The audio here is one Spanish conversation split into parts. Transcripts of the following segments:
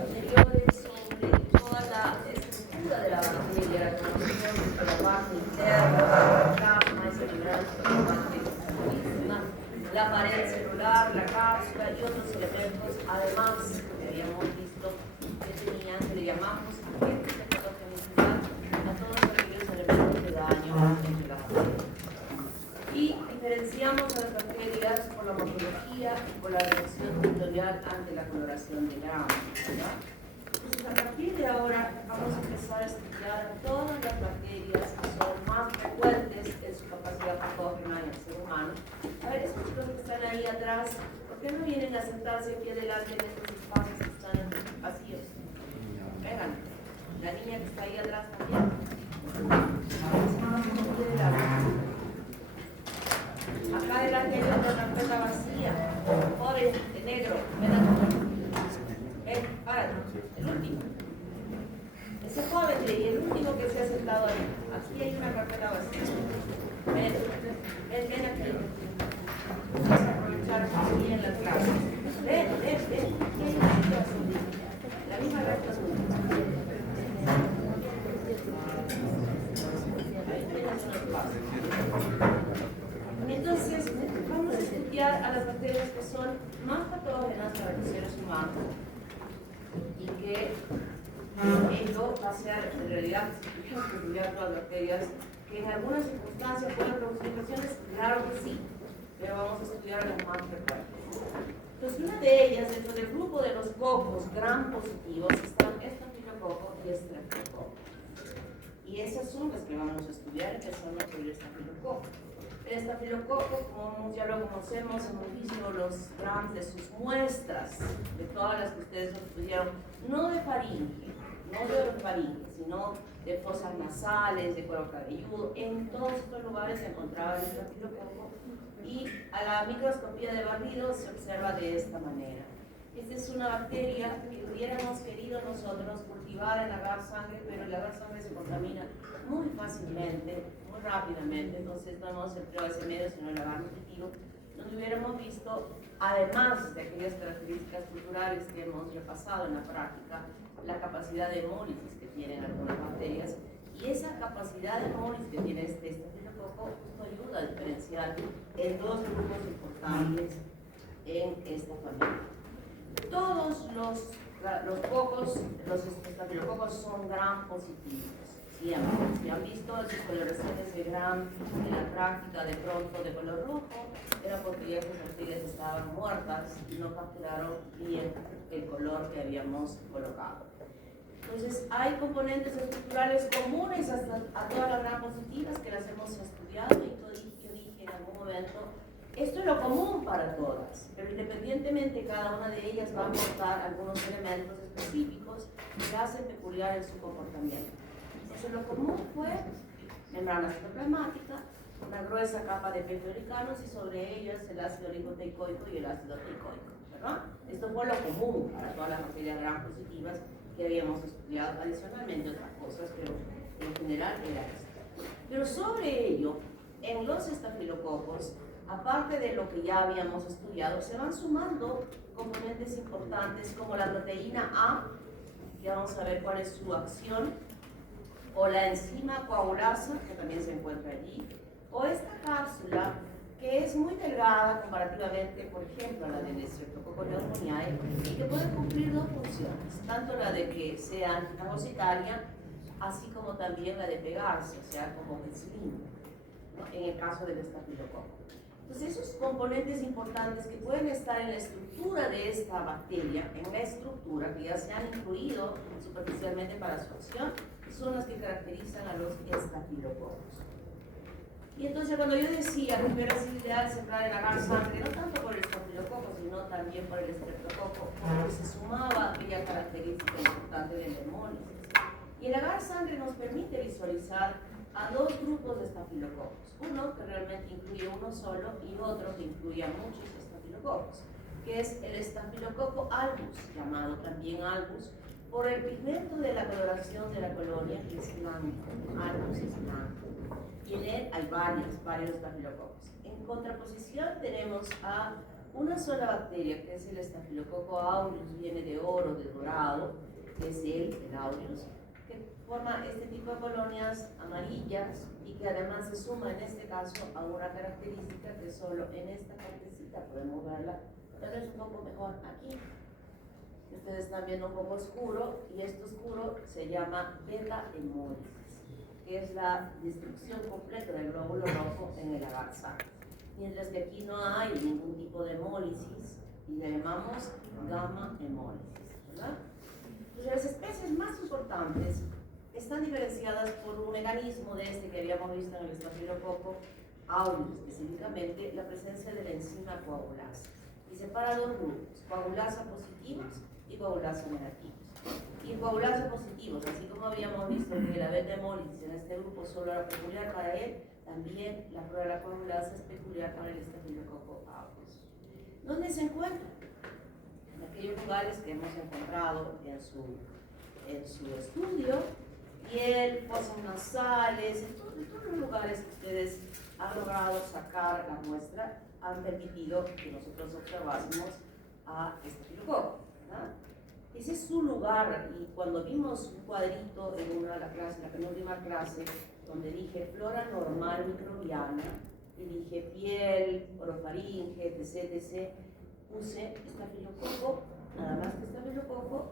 anteriores sobre toda la estructura de la bacteria, la conocemos de la parte interna, la capa más general, la parte externa, la pared celular, la cápsula y otros elementos, además que habíamos visto que tenían, que le llamamos agentes de patogenicidad a todos aquellos elementos de daño entre la bacteria. Y diferenciamos a las bacterias por la morfología y por la reacción vectorial ante la coloración de Gram, ¿verdad? Entonces, a partir de ahora vamos a empezar a estudiar todas las bacterias que son más frecuentes en su capacidad patógena en el ser humano. A ver, esos chicos que están ahí atrás, ¿por qué no vienen a sentarse aquí adelante en estos espacios que están vacíos? Vengan, la niña que está ahí atrás también. Acá adelante hay otra carpeta vacía. Joven, de negro, ven acá. Párate, el último. Ese joven de ahí, el último que se ha sentado ahí. Aquí hay una carpeta vacía. Ven aquí. Vamos a aprovechar aquí en la clase. Ven. Aquí hay una situación. La misma recta azul. Ahí tienes un espacio. Entonces, vamos a estudiar a las bacterias que son más patógenas para los seres humanos y que esto va a ser, en realidad, tenemos que estudiar todas las bacterias que en algunas circunstancias pueden producir infecciones, claro que sí, pero vamos a estudiar las más frecuentes. Entonces, una de ellas, dentro del grupo de los cocos gram positivos, están estafilococo y estreptococo. Y esas son las que vamos a estudiar, empezando por el estafilococo. El estafilococo, como ya lo conocemos, hemos visto los grams de sus muestras, de todas las que ustedes estudiaron, no de faringe, no de orofaringe, sino de fosas nasales, de cuero cabelludo. En todos estos lugares se encontraba el estafilococo y a la microscopía de barrido se observa de esta manera. Esta es una bacteria que hubiéramos querido nosotros cultivar en agar sangre, pero el agar sangre se contamina muy fácilmente, muy rápidamente, entonces no hemos empleado ese medio sino el agar nutritivo, donde hubiéramos visto, además de aquellas características culturales que hemos repasado en la práctica, la capacidad de hemólisis que tienen algunas bacterias, y esa capacidad de hemólisis que tiene este estafilococo nos ayuda a diferenciar en dos grupos importantes en esta familia. Todos los estafilococos son gram positivos, siempre. Si han visto las coloraciones de gram en la práctica de pronto de color rojo, era porque esas bacterias estaban muertas y no capturaron bien el color que habíamos colocado. Entonces, hay componentes estructurales comunes a todas las gram positivas que las hemos estudiado y yo dije en algún momento, esto es lo común para todas, pero independientemente cada una de ellas va a aportar algunos elementos específicos que hacen peculiar en su comportamiento. Entonces lo común fue membrana citoplasmática, una gruesa capa de peptidoglicanos y sobre ellas el ácido liposoteicoico y el ácido teicoico, ¿verdad? Esto fue lo común para todas las bacterias gram positivas que habíamos estudiado, adicionalmente otras cosas, pero en general era esto. Pero sobre ello, en los estafilococos, aparte de lo que ya habíamos estudiado, se van sumando componentes importantes como la proteína A, que vamos a ver cuál es su acción, o la enzima coagulasa, que también se encuentra allí, o esta cápsula, que es muy delgada comparativamente, por ejemplo, a la del Streptococcus pneumoniae, y que puede cumplir dos funciones, tanto la de que sea antifagocitaria, así como también la de pegarse, o sea, como penicilina, ¿no? En el caso del estafilococo. Entonces, esos componentes importantes que pueden estar en la estructura de esta bacteria, en la estructura que ya se han incluido superficialmente para su acción, son las que caracterizan a los estafilococos. Y entonces, cuando yo decía que hubiera sido ideal sembrar el agar sangre, no tanto por el estafilococo, sino también por el estreptococo, porque se sumaba aquella característica importante del hemólisis. Y el agar sangre nos permite visualizar a dos grupos de estafilococos, uno que realmente incluye uno solo y otro que incluye a muchos estafilococos, que es el estafilococo albus, llamado también albus, por el pigmento de la coloración de la colonia, que es blanco, albus es blanco, y en él hay varios estafilococos. En contraposición tenemos a una sola bacteria, que es el Staphylococcus aureus, viene de oro, de dorado, que es el aureus, que forma este tipo de colonias amarillas y que además se suma en este caso a una característica que solo en esta partecita podemos verla, tal vez un poco mejor aquí. Ustedes están viendo un poco oscuro y esto oscuro se llama beta-hemólisis, que es la destrucción completa del glóbulo rojo en el agar-sar. Mientras que aquí no hay ningún tipo de hemólisis y le llamamos gamma-hemólisis, ¿verdad? Entonces, las especies más importantes están diferenciadas por un mecanismo de este que habíamos visto en el Staphylococcus aureus, específicamente la presencia de la enzima coagulasa. Y separa dos grupos, coagulasa positivos y coagulasa negativos. Y coagulasa positivos, así como habíamos visto que la beta-hemólisis en este grupo solo era peculiar para él, también la prueba de la coagulasa es peculiar para el Staphylococcus aureus. ¿Dónde se encuentra? En aquellos lugares que hemos encontrado en su estudio, piel, fosas nasales, en todos los lugares que ustedes han logrado sacar la muestra, han permitido que nosotros observásemos a Staphylococcus, ¿verdad? Ese es su lugar, y cuando vimos un cuadrito en una de las clases, la penúltima clase, donde dije flora normal microbiana, y dije piel, orofaringe, etc., puse Staphylococcus, nada más que Staphylococcus,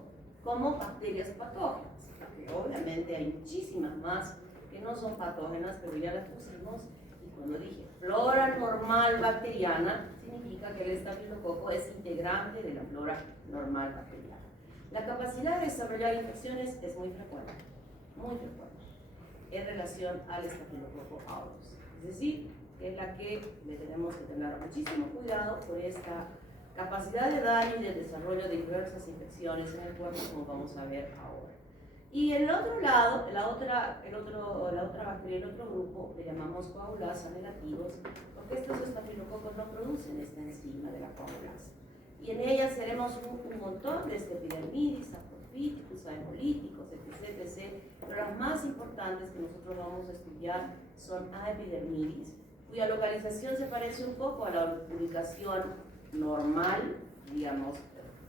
como bacterias patógenas, porque obviamente hay muchísimas más que no son patógenas, pero ya las pusimos, y cuando dije flora normal bacteriana, significa que el Staphylococcus es integrante de la flora normal bacteriana. La capacidad de desarrollar infecciones es muy frecuente en relación al Staphylococcus aureus. Es decir, que es la que le tenemos que tener muchísimo cuidado por esta capacidad de daño y de desarrollo de diversas infecciones en el cuerpo, como vamos a ver ahora. Y el otro lado, la otra bacteria, el otro grupo, le llamamos coagulasa negativos, porque estos estafilococos no producen esta enzima de la coagulasa. Y en ellas tenemos un montón de epidermidis, saprofíticos, hemolíticos, etc., pero las más importantes que nosotros vamos a estudiar son a epidermidis, cuya localización se parece un poco a la ubicación normal, digamos,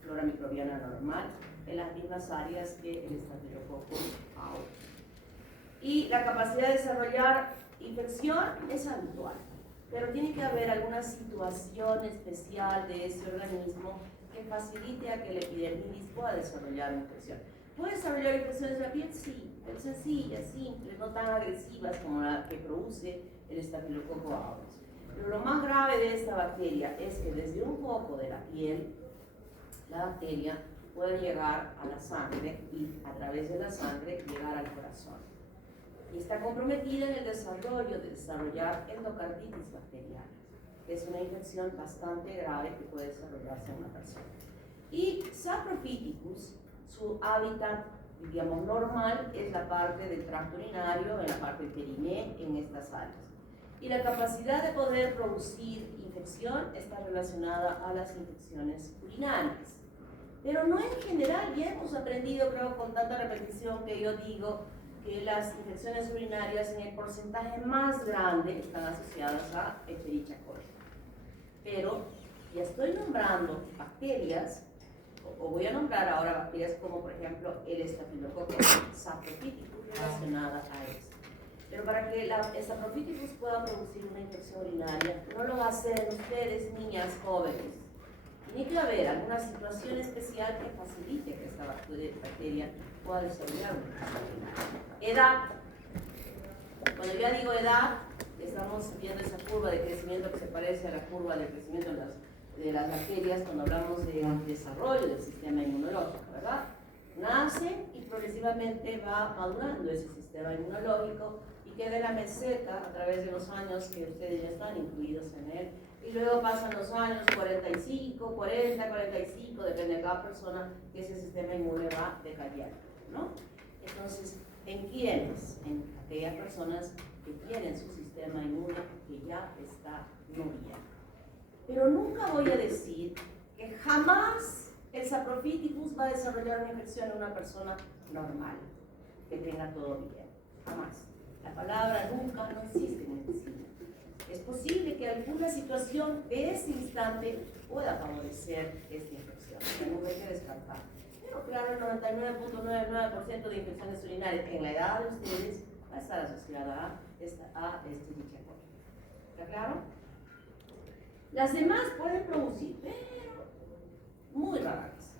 flora microbiana normal, en las mismas áreas que el Staphylococcus aureus. Y la capacidad de desarrollar infección es habitual, pero tiene que haber alguna situación especial de ese organismo que facilite a que el epidermidis pueda desarrollar infección. ¿Puede desarrollar infecciones de la piel? Sí, pero sencillas, simples, no tan agresivas como la que produce el Staphylococcus aureus. Pero lo más grave de esta bacteria es que desde un foco de la piel, la bacteria puede llegar a la sangre y a través de la sangre llegar al corazón. Y está comprometida en el desarrollo de desarrollar endocarditis bacteriana, que es una infección bastante grave que puede desarrollarse en una persona. Y Saprophyticus, su hábitat, digamos, normal es la parte del tracto urinario, en la parte del periné, en estas áreas. Y la capacidad de poder producir infección está relacionada a las infecciones urinarias. Pero no en general, ya hemos aprendido, creo, con tanta repetición que yo digo, que las infecciones urinarias en el porcentaje más grande están asociadas a Escherichia coli. Pero ya estoy nombrando bacterias, o voy a nombrar ahora bacterias como por ejemplo el Staphylococcus saprophyticus relacionada a esto. Pero para que el Staphylococcus pueda producir una infección urinaria, no lo hacen ustedes, niñas jóvenes. Tiene que haber alguna situación especial que facilite que esta bacteria pueda desarrollar una infección urinaria. Edad. Cuando yo digo edad, estamos viendo esa curva de crecimiento que se parece a la curva de crecimiento de las bacterias cuando hablamos de desarrollo del sistema inmunológico, ¿verdad? Nace y progresivamente va madurando ese sistema inmunológico y queda en la meseta a través de los años que ustedes ya están incluidos en él. Y luego pasan los años 45, 40, 45, depende de cada persona, que ese sistema inmune va decayendo, ¿no? Entonces, ¿en quiénes? En aquellas personas que tienen su sistema inmune que ya está no bien. Pero nunca voy a decir que jamás el Saprophyticus va a desarrollar una infección en una persona normal, que tenga todo bien. Jamás. La palabra nunca no existe en medicina. Es posible que alguna situación de ese instante pueda favorecer esta infección, no hay que descartar. Pero claro, el 99.99% de infecciones urinarias en la edad de ustedes va a estar asociada a dicha cosa. ¿Está claro? Las demás pueden producir, pero muy raras.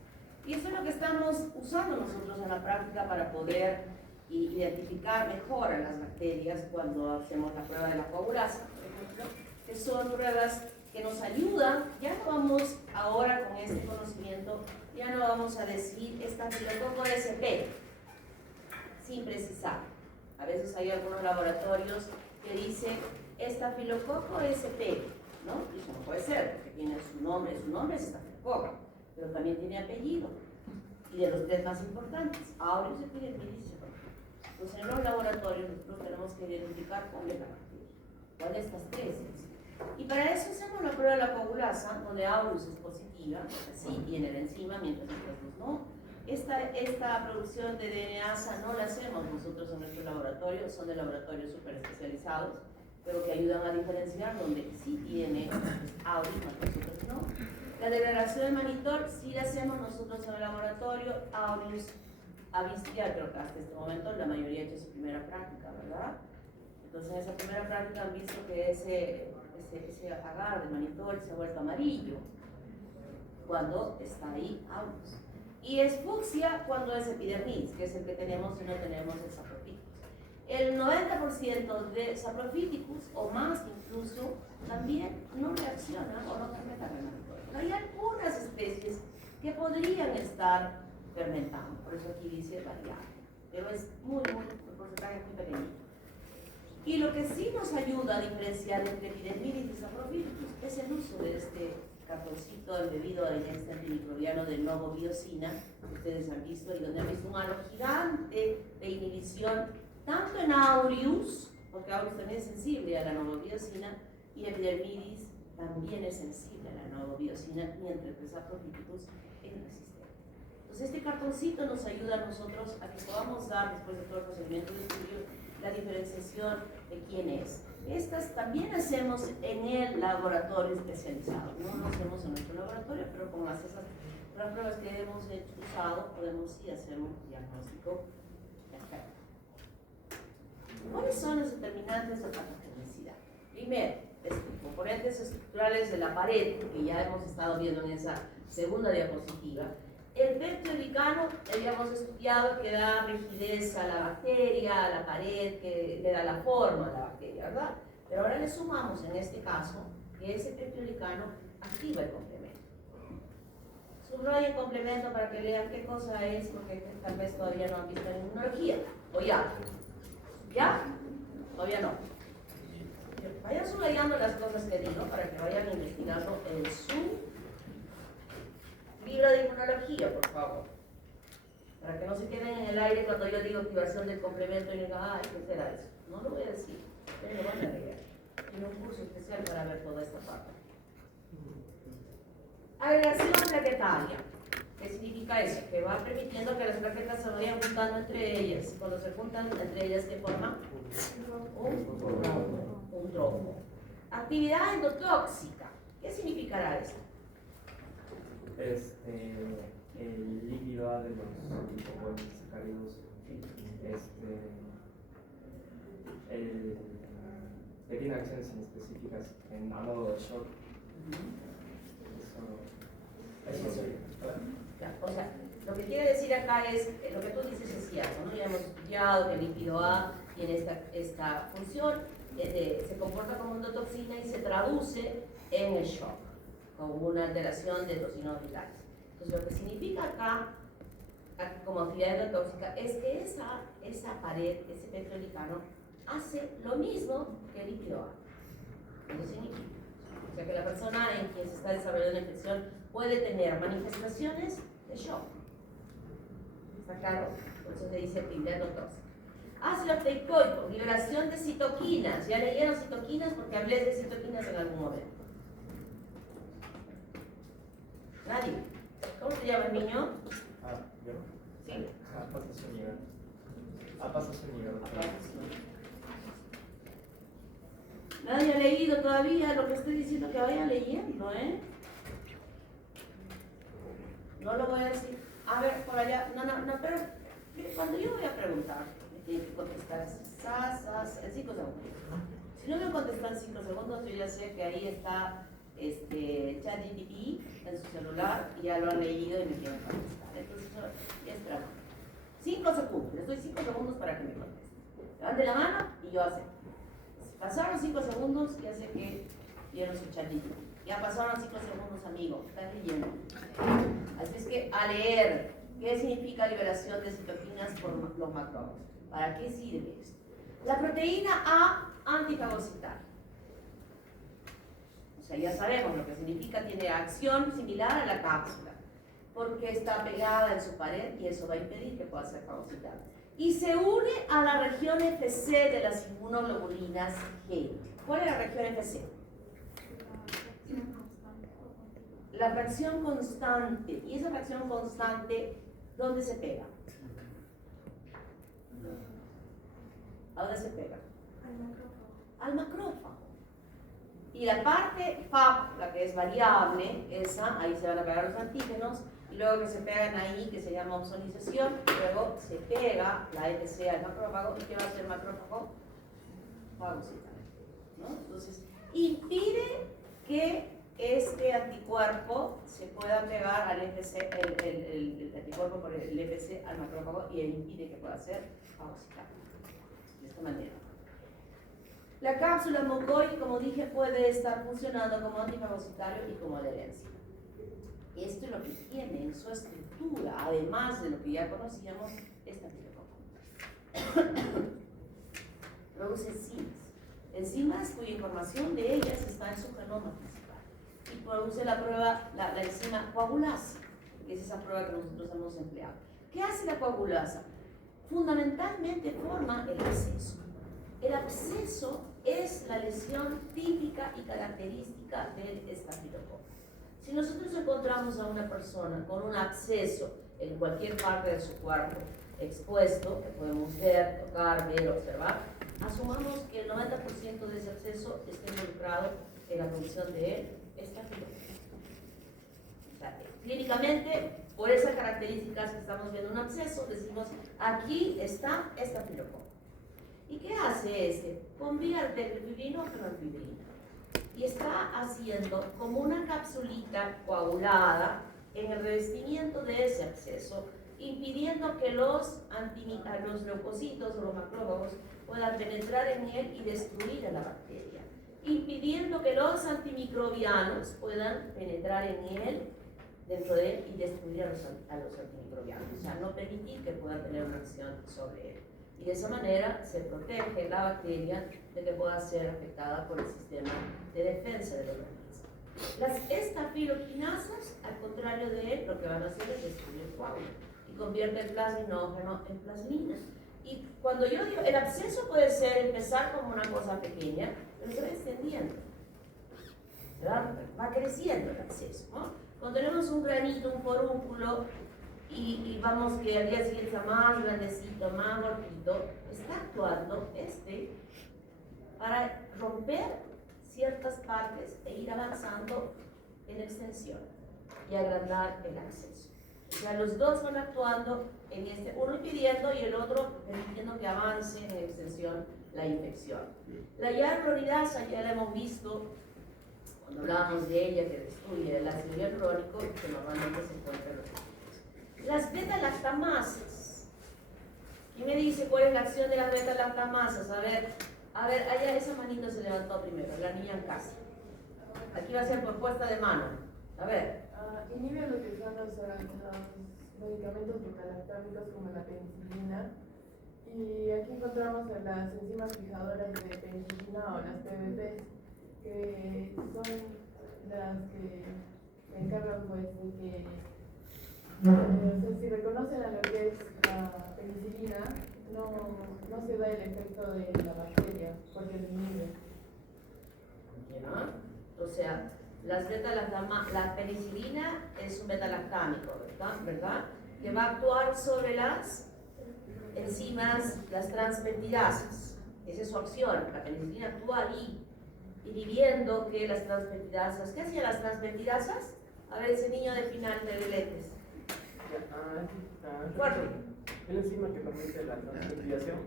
Y eso es lo que estamos usando nosotros en la práctica para poder identificar mejor a las bacterias cuando hacemos la prueba de la coagulasa, por ejemplo, que son pruebas que nos ayudan. Ya no vamos ahora con este conocimiento, ya no vamos a decir estafilococo SP, sin precisar. A veces hay algunos laboratorios que dicen estafilococo SP, ¿no? Y eso no puede ser, porque tiene su nombre es estafilococo, pero también tiene apellido. Y de los tres más importantes, Aureus, Epidermidis. Entonces en los laboratorios nosotros tenemos que identificar cuál es la bacteria, cuál de estas tres es. Y para eso hacemos la prueba de la coagulasa, donde Aureus es positiva, así, y en el enzima, mientras que otras dos no. Esta producción de DNAsa no la hacemos nosotros en nuestro laboratorio, son de laboratorios súper especializados, pero que ayudan a diferenciar donde sí tiene Aureus, nosotros no. La degradación de mannitol sí la hacemos nosotros en el laboratorio. Aureus ha visto, ya creo que hasta este momento la mayoría ha hecho su primera práctica, ¿verdad? Entonces en esa primera práctica han visto que ese agar de mannitol se ha vuelto amarillo cuando está ahí Aureus. Y es fucsia cuando es epidermidis, que es el que tenemos y no tenemos el saprophyticus. El 90% de saprophyticus, o más incluso, también no reaccionan o no fermentan el mannitol. Hay algunas especies que podrían estar fermentando, por eso aquí dice variable, pero es el porcentaje es muy pequeñito. Y lo que sí nos ayuda a diferenciar entre epidermidis y saprophyticus es el uso de este cartoncito embebido en este antimicrobiano de novobiosina, que ustedes han visto, y donde han visto un halo gigante de inhibición, tanto en Aureus, porque Aureus también es sensible a la novobiosina, y epidermidis también es sensible a la novobiosina, mientras que saprophyticus es resistente. Entonces este cartoncito nos ayuda a nosotros a que podamos dar, después de todo el procedimiento de estudio, la diferenciación de quién es. Estas también hacemos en el laboratorio especializado, no lo hacemos en nuestro laboratorio, pero con las pruebas que hemos usado podemos sí hacer un diagnóstico perfecto. ¿Cuáles son los determinantes de patogenicidad? Primero, componentes estructurales de la pared, que ya hemos estado viendo en esa segunda diapositiva. El peptidoglicano habíamos estudiado que da rigidez a la bacteria, a la pared, que le da la forma a la bacteria, ¿verdad? Pero ahora le sumamos en este caso que ese peptidoglicano activa el complemento. Subrayo el complemento para que vean qué cosa es, porque tal vez todavía no han visto en inmunología. ¿O ya? ¿Ya? Todavía no. Vayan subrayando las cosas que digo para que vayan investigando en su libro de inmunología, por favor. Para que no se queden en el aire cuando yo digo activación del complemento y digan, ay, ¿qué será eso? No lo voy a decir, ustedes lo van a leer. Tiene un curso especial para ver toda esta parte. Agregación plaquetaria. ¿Qué significa eso? Que va permitiendo que las plaquetas se vayan juntando entre ellas. Cuando se juntan entre ellas, ¿qué forma? Un trombo. Actividad endotóxica. ¿Qué significará eso? El líquido A de los liposacáridos, que tiene acciones inespecíficas en a modo de shock. Eso sería. O sea, lo que quiere decir acá es, lo que tú dices es cierto, ¿no? Ya hemos estudiado que el líquido A tiene esta función, se comporta como endotoxina y se traduce en el shock, con una alteración de los inovidales. Entonces, lo que significa acá, como actividad endotóxica, es que esa pared, ese peptidoglicano, hace lo mismo que el líquido A. Eso significa. O sea, que la persona en quien se está desarrollando la infección puede tener manifestaciones de shock. ¿Está claro? Por eso se dice actividad endotóxica. Ácido teicoico, liberación de citoquinas. Ya leyeron citoquinas porque hablé de citoquinas en algún momento. ¿Nadie? ¿Cómo se llama el niño? ¿Yo? Sí. Apasación hígado. Apasación hígado. Nadie ha leído todavía lo que estoy diciendo que vayan leyendo, ¿eh? No lo voy a decir. A ver, por allá. No, pero cuando yo voy a preguntar, me tienen que contestar en 5 segundos. Si no me contestan 5 segundos, yo ya sé que ahí está ChatGPT en su celular y ya lo han leído y me quieren contestar. Entonces, ya esperamos. 5 segundos. Les doy 5 segundos para que me contesten. Levanten la mano y yo acepto. Si pasaron 5 segundos, ya sé que vieron su ChatGPT. Ya pasaron 5 segundos, amigo. Estás leyendo. Así es que a leer. ¿Qué significa liberación de citoquinas por los macrófagos? ¿Para qué sirve esto? La proteína A antifagocitaria. O sea, ya sabemos lo que significa. Tiene acción similar a la cápsula. Porque está pegada en su pared y eso va a impedir que pueda ser fagocitada. Y se une a la región FC de las inmunoglobulinas G. ¿Cuál es la región FC? La fracción constante. ¿Y esa fracción constante dónde se pega? ¿A dónde se pega? Al macrófago. Y la parte FAP, la que es variable, esa, ahí se van a pegar los antígenos, y luego que se pegan ahí, que se llama ozonización, luego se pega la FC al macrófago, ¿y qué va a hacer el macrófago? Fagocitar, ¿no? Entonces, impide que este anticuerpo se pueda pegar al FC, el anticuerpo por el FC al macrófago y impide que pueda ser fagocitar. De esta manera. La cápsula mucoide, como dije, puede estar funcionando como antifagocitario y como adherencia. Esto es lo que tiene en su estructura, además de lo que ya conocíamos, esta fibrococa. Produce enzimas cuya información de ellas está en su genoma principal. Y produce la enzima coagulasa, que es esa prueba que nosotros hemos empleado. ¿Qué hace la coagulasa? Fundamentalmente forma el absceso. El absceso es la lesión típica y característica del estafilococo. Si nosotros encontramos a una persona con un absceso en cualquier parte de su cuerpo expuesto, que podemos ver, tocar, ver, observar, asumamos que el 90% de ese absceso está involucrado en la producción de estafilococo. O sea, clínicamente, por esas características que estamos viendo un absceso, decimos, aquí está estafilococo. ¿Y qué hace este? Convierte el fibrinógeno en fibrina. Y está haciendo como una capsulita coagulada en el revestimiento de ese absceso, impidiendo que los leucocitos o los macrófagos puedan penetrar en él y destruir a la bacteria, impidiendo que los antimicrobianos puedan penetrar en él, dentro de él, y destruir a los antimicrobianos, o sea, no permitir que puedan tener una acción sobre él. Y de esa manera se protege la bacteria de que pueda ser afectada por el sistema de defensa del organismo. Las estafiloquinasas, al contrario de él, lo que van a hacer es destruir el coágulo y convierte el plasminógeno en plasmina. Y cuando yo digo, el absceso puede empezar como una cosa pequeña, pero se va extendiendo, ¿verdad? Va creciendo el absceso, ¿no? Cuando tenemos un granito, un forúnculo, y vamos que al día siguiente está más grandecito, más gordito, está actuando para romper ciertas partes e ir avanzando en extensión y agrandar el acceso. O sea, los dos van actuando en uno impidiendo y el otro permitiendo que avance en extensión la infección. La hialuronidasa ya la hemos visto cuando hablábamos de ella, que destruye el ácido hialurónico y que normalmente se encuentra en los tejidos. Las beta-lactamasas. ¿Quién me dice cuál es la acción de las beta-lactamasas? A ver, allá esa manito se levantó primero, la niña en casa. Aquí va a ser por puesta de mano. A ver. Inhibe lo que son los medicamentos beta-lactámicos como la penicilina. Y aquí encontramos las enzimas fijadoras de penicilina o las PBPs, que son las que se encargan pues de que si reconocen a lo que es la penicilina, no se da el efecto de la bacteria porque lo inhibe. ¿No? O sea, la penicilina es un beta-lactámico, ¿verdad? Que va a actuar sobre las enzimas, las transpeptidasas. Esa es su acción. La penicilina actúa ahí. viendo que las transmetidasas, ¿qué hacían las transmetidasas? A ver, ese niño de final de lentes. Fuerte. Es la enzima que permite la transmetidación.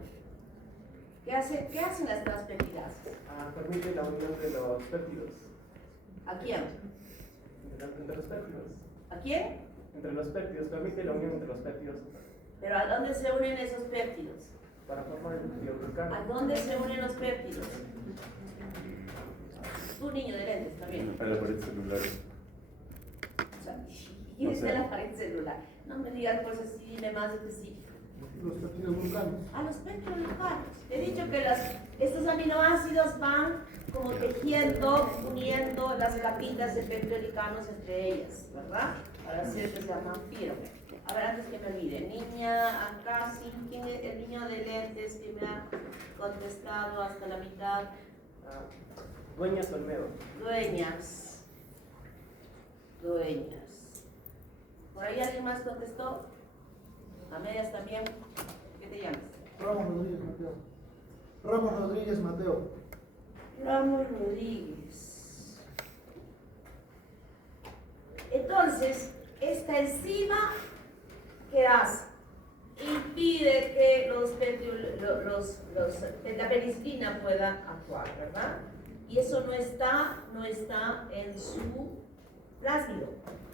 ¿Qué hacen las transmetidasas? Permite la unión de los péptidos. ¿A quién? Entre los péptidos. ¿A quién? Entre los péptidos, permite la unión entre los péptidos. ¿Pero a dónde se unen esos péptidos? Para formar el bioglucano. ¿A dónde se unen los péptidos? Tu niño de lentes también. A la pared celular. O sea, ¿quién está en la pared celular? No me digas cosas así, dime más específicas. Los péptidos glucanos. A los péptidos glucanos. He dicho que estos aminoácidos van como tejiendo, uniendo las capitas de peptidoglicanos entre ellas, ¿verdad? Para hacer que se llaman firme. A ver, antes que me olvide, niña, acá sí, ¿quién es el niño de lentes que me ha contestado hasta la mitad? Dueñas Olmedo. Dueñas. ¿Por ahí alguien más contestó? A medias también. ¿Qué te llamas? Ramos Rodríguez Mateo. Ramos Rodríguez Mateo. Ramos Rodríguez. Entonces, esta enzima, ¿qué hace? Impide que la penicilina pueda actuar, ¿verdad? Y eso no está en su plásmido,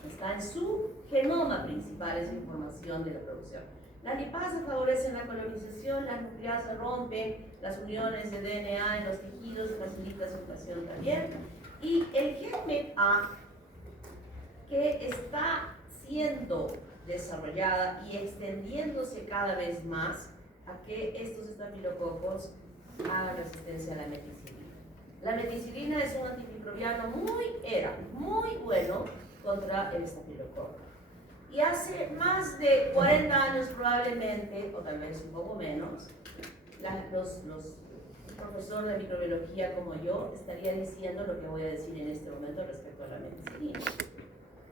está en su genoma principal, esa información de la producción. Las lipasas favorecen la colonización, las nucleasas rompen las uniones de DNA en los tejidos, facilita su actuación también. Y el gen A, que está siendo desarrollada y extendiéndose cada vez más a que estos estafilococos hagan resistencia a la meticilina. La meticilina es un antimicrobiano muy bueno contra el estafilococo. Y hace más de 40 años probablemente, o tal vez un poco menos, los profesores de microbiología como yo estaría diciendo lo que voy a decir en este momento respecto a la meticilina.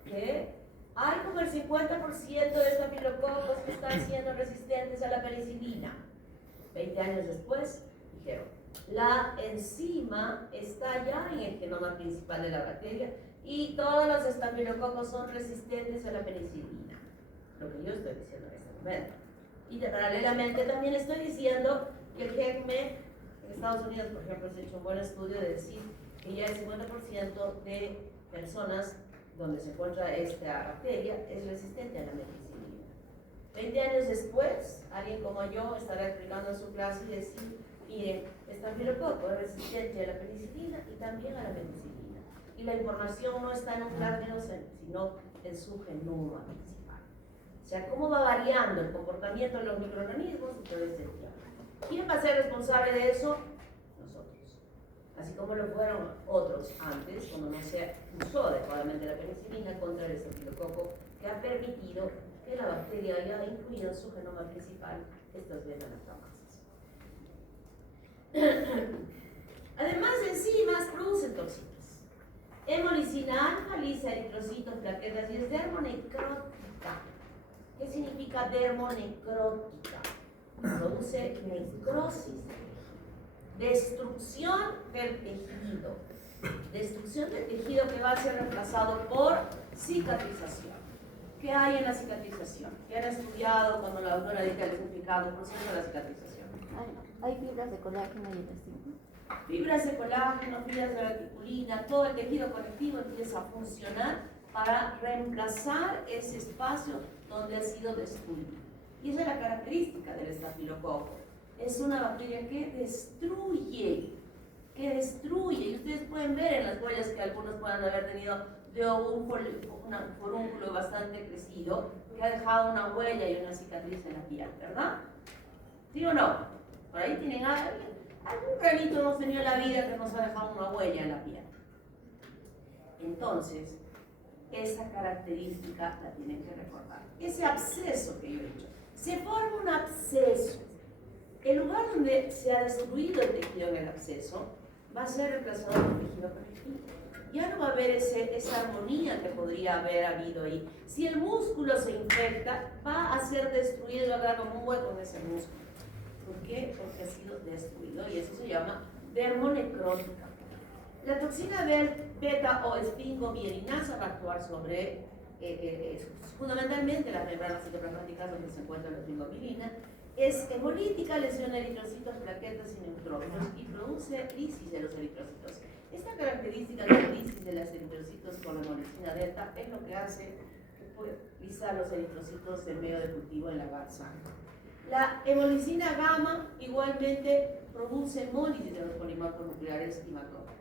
Que hay como el 50% de estafilococos que están siendo resistentes a la penicilina. 20 años después, dijeron, la enzima está ya en el genoma principal de la bacteria y todos los estafilococos son resistentes a la penicilina. Lo que yo estoy diciendo en este momento. Y paralelamente también estoy diciendo que el GenMe en Estados Unidos, por ejemplo, se ha hecho un buen estudio de decir que ya el 50% de personas donde se encuentra esta bacteria es resistente a la penicilina. 20 años después, alguien como yo estará explicando en su clase y decir, miren, estafilococo es resistente a la penicilina y también a la penicilina. Y la información no está en un plásmido, sino en su genoma principal. O sea, cómo va variando el comportamiento de los microorganismos y todo este tiempo. ¿Quién va a ser responsable de eso? Nosotros. Así como lo fueron otros antes, cuando no se usó adecuadamente la penicilina contra el estafilococo, que ha permitido que la bacteria haya incluido en su genoma principal estas beta-lactamasas. Además de enzimas, producen toxinas. Hemolicina alfa, lisa eritrocitos, plaquetas y es dermonecrótica. ¿Qué significa dermonecrótica? Produce necrosis, destrucción del tejido. Destrucción del tejido que va a ser reemplazado por cicatrización. ¿Qué hay en la cicatrización? ¿Qué han estudiado cuando la doctora Dita les ha explicado el proceso de la cicatrización? Hay fibras de colágeno y elastina. Fibras de colágeno, fibras de reticulina, todo el tejido conectivo empieza a funcionar para reemplazar ese espacio donde ha sido destruido. Y esa es la característica del estafilococo. Es una bacteria que destruye. Y ustedes pueden ver en las huellas que algunos puedan haber tenido de un forúnculo bastante crecido, que ha dejado una huella y una cicatriz en la piel, ¿verdad? ¿Sí o no? Por ahí tienen algún granito hemos tenido en la vida que nos ha dejado una huella en la piel. Entonces, esa característica la tienen que recordar. Ese absceso que yo he dicho, se forma un absceso. El lugar donde se ha destruido el tejido en el absceso va a ser reemplazado por tejido conectivo. Ya no va a haber esa armonía que podría haber habido ahí. Si el músculo se infecta, va a ser destruido y va a quedar como un hueco en ese músculo. ¿Por qué? Porque ha sido destruido y eso se llama dermonecrótica. La toxina beta o esfingomierinasa va a actuar sobre fundamentalmente las membranas citoplasmáticas donde se encuentra la esfingomielina. Es hemolítica, lesiona eritrocitos, plaquetas y neutrófilos y produce lisis de los eritrocitos. Esta característica de la lisis de los eritrocitos con la hemolisina delta es lo que hace que pueda lisar los eritrocitos en medio de cultivo en la garza. La hemolisina gamma igualmente produce hemólisis de los polimorfos nucleares y macrófagos.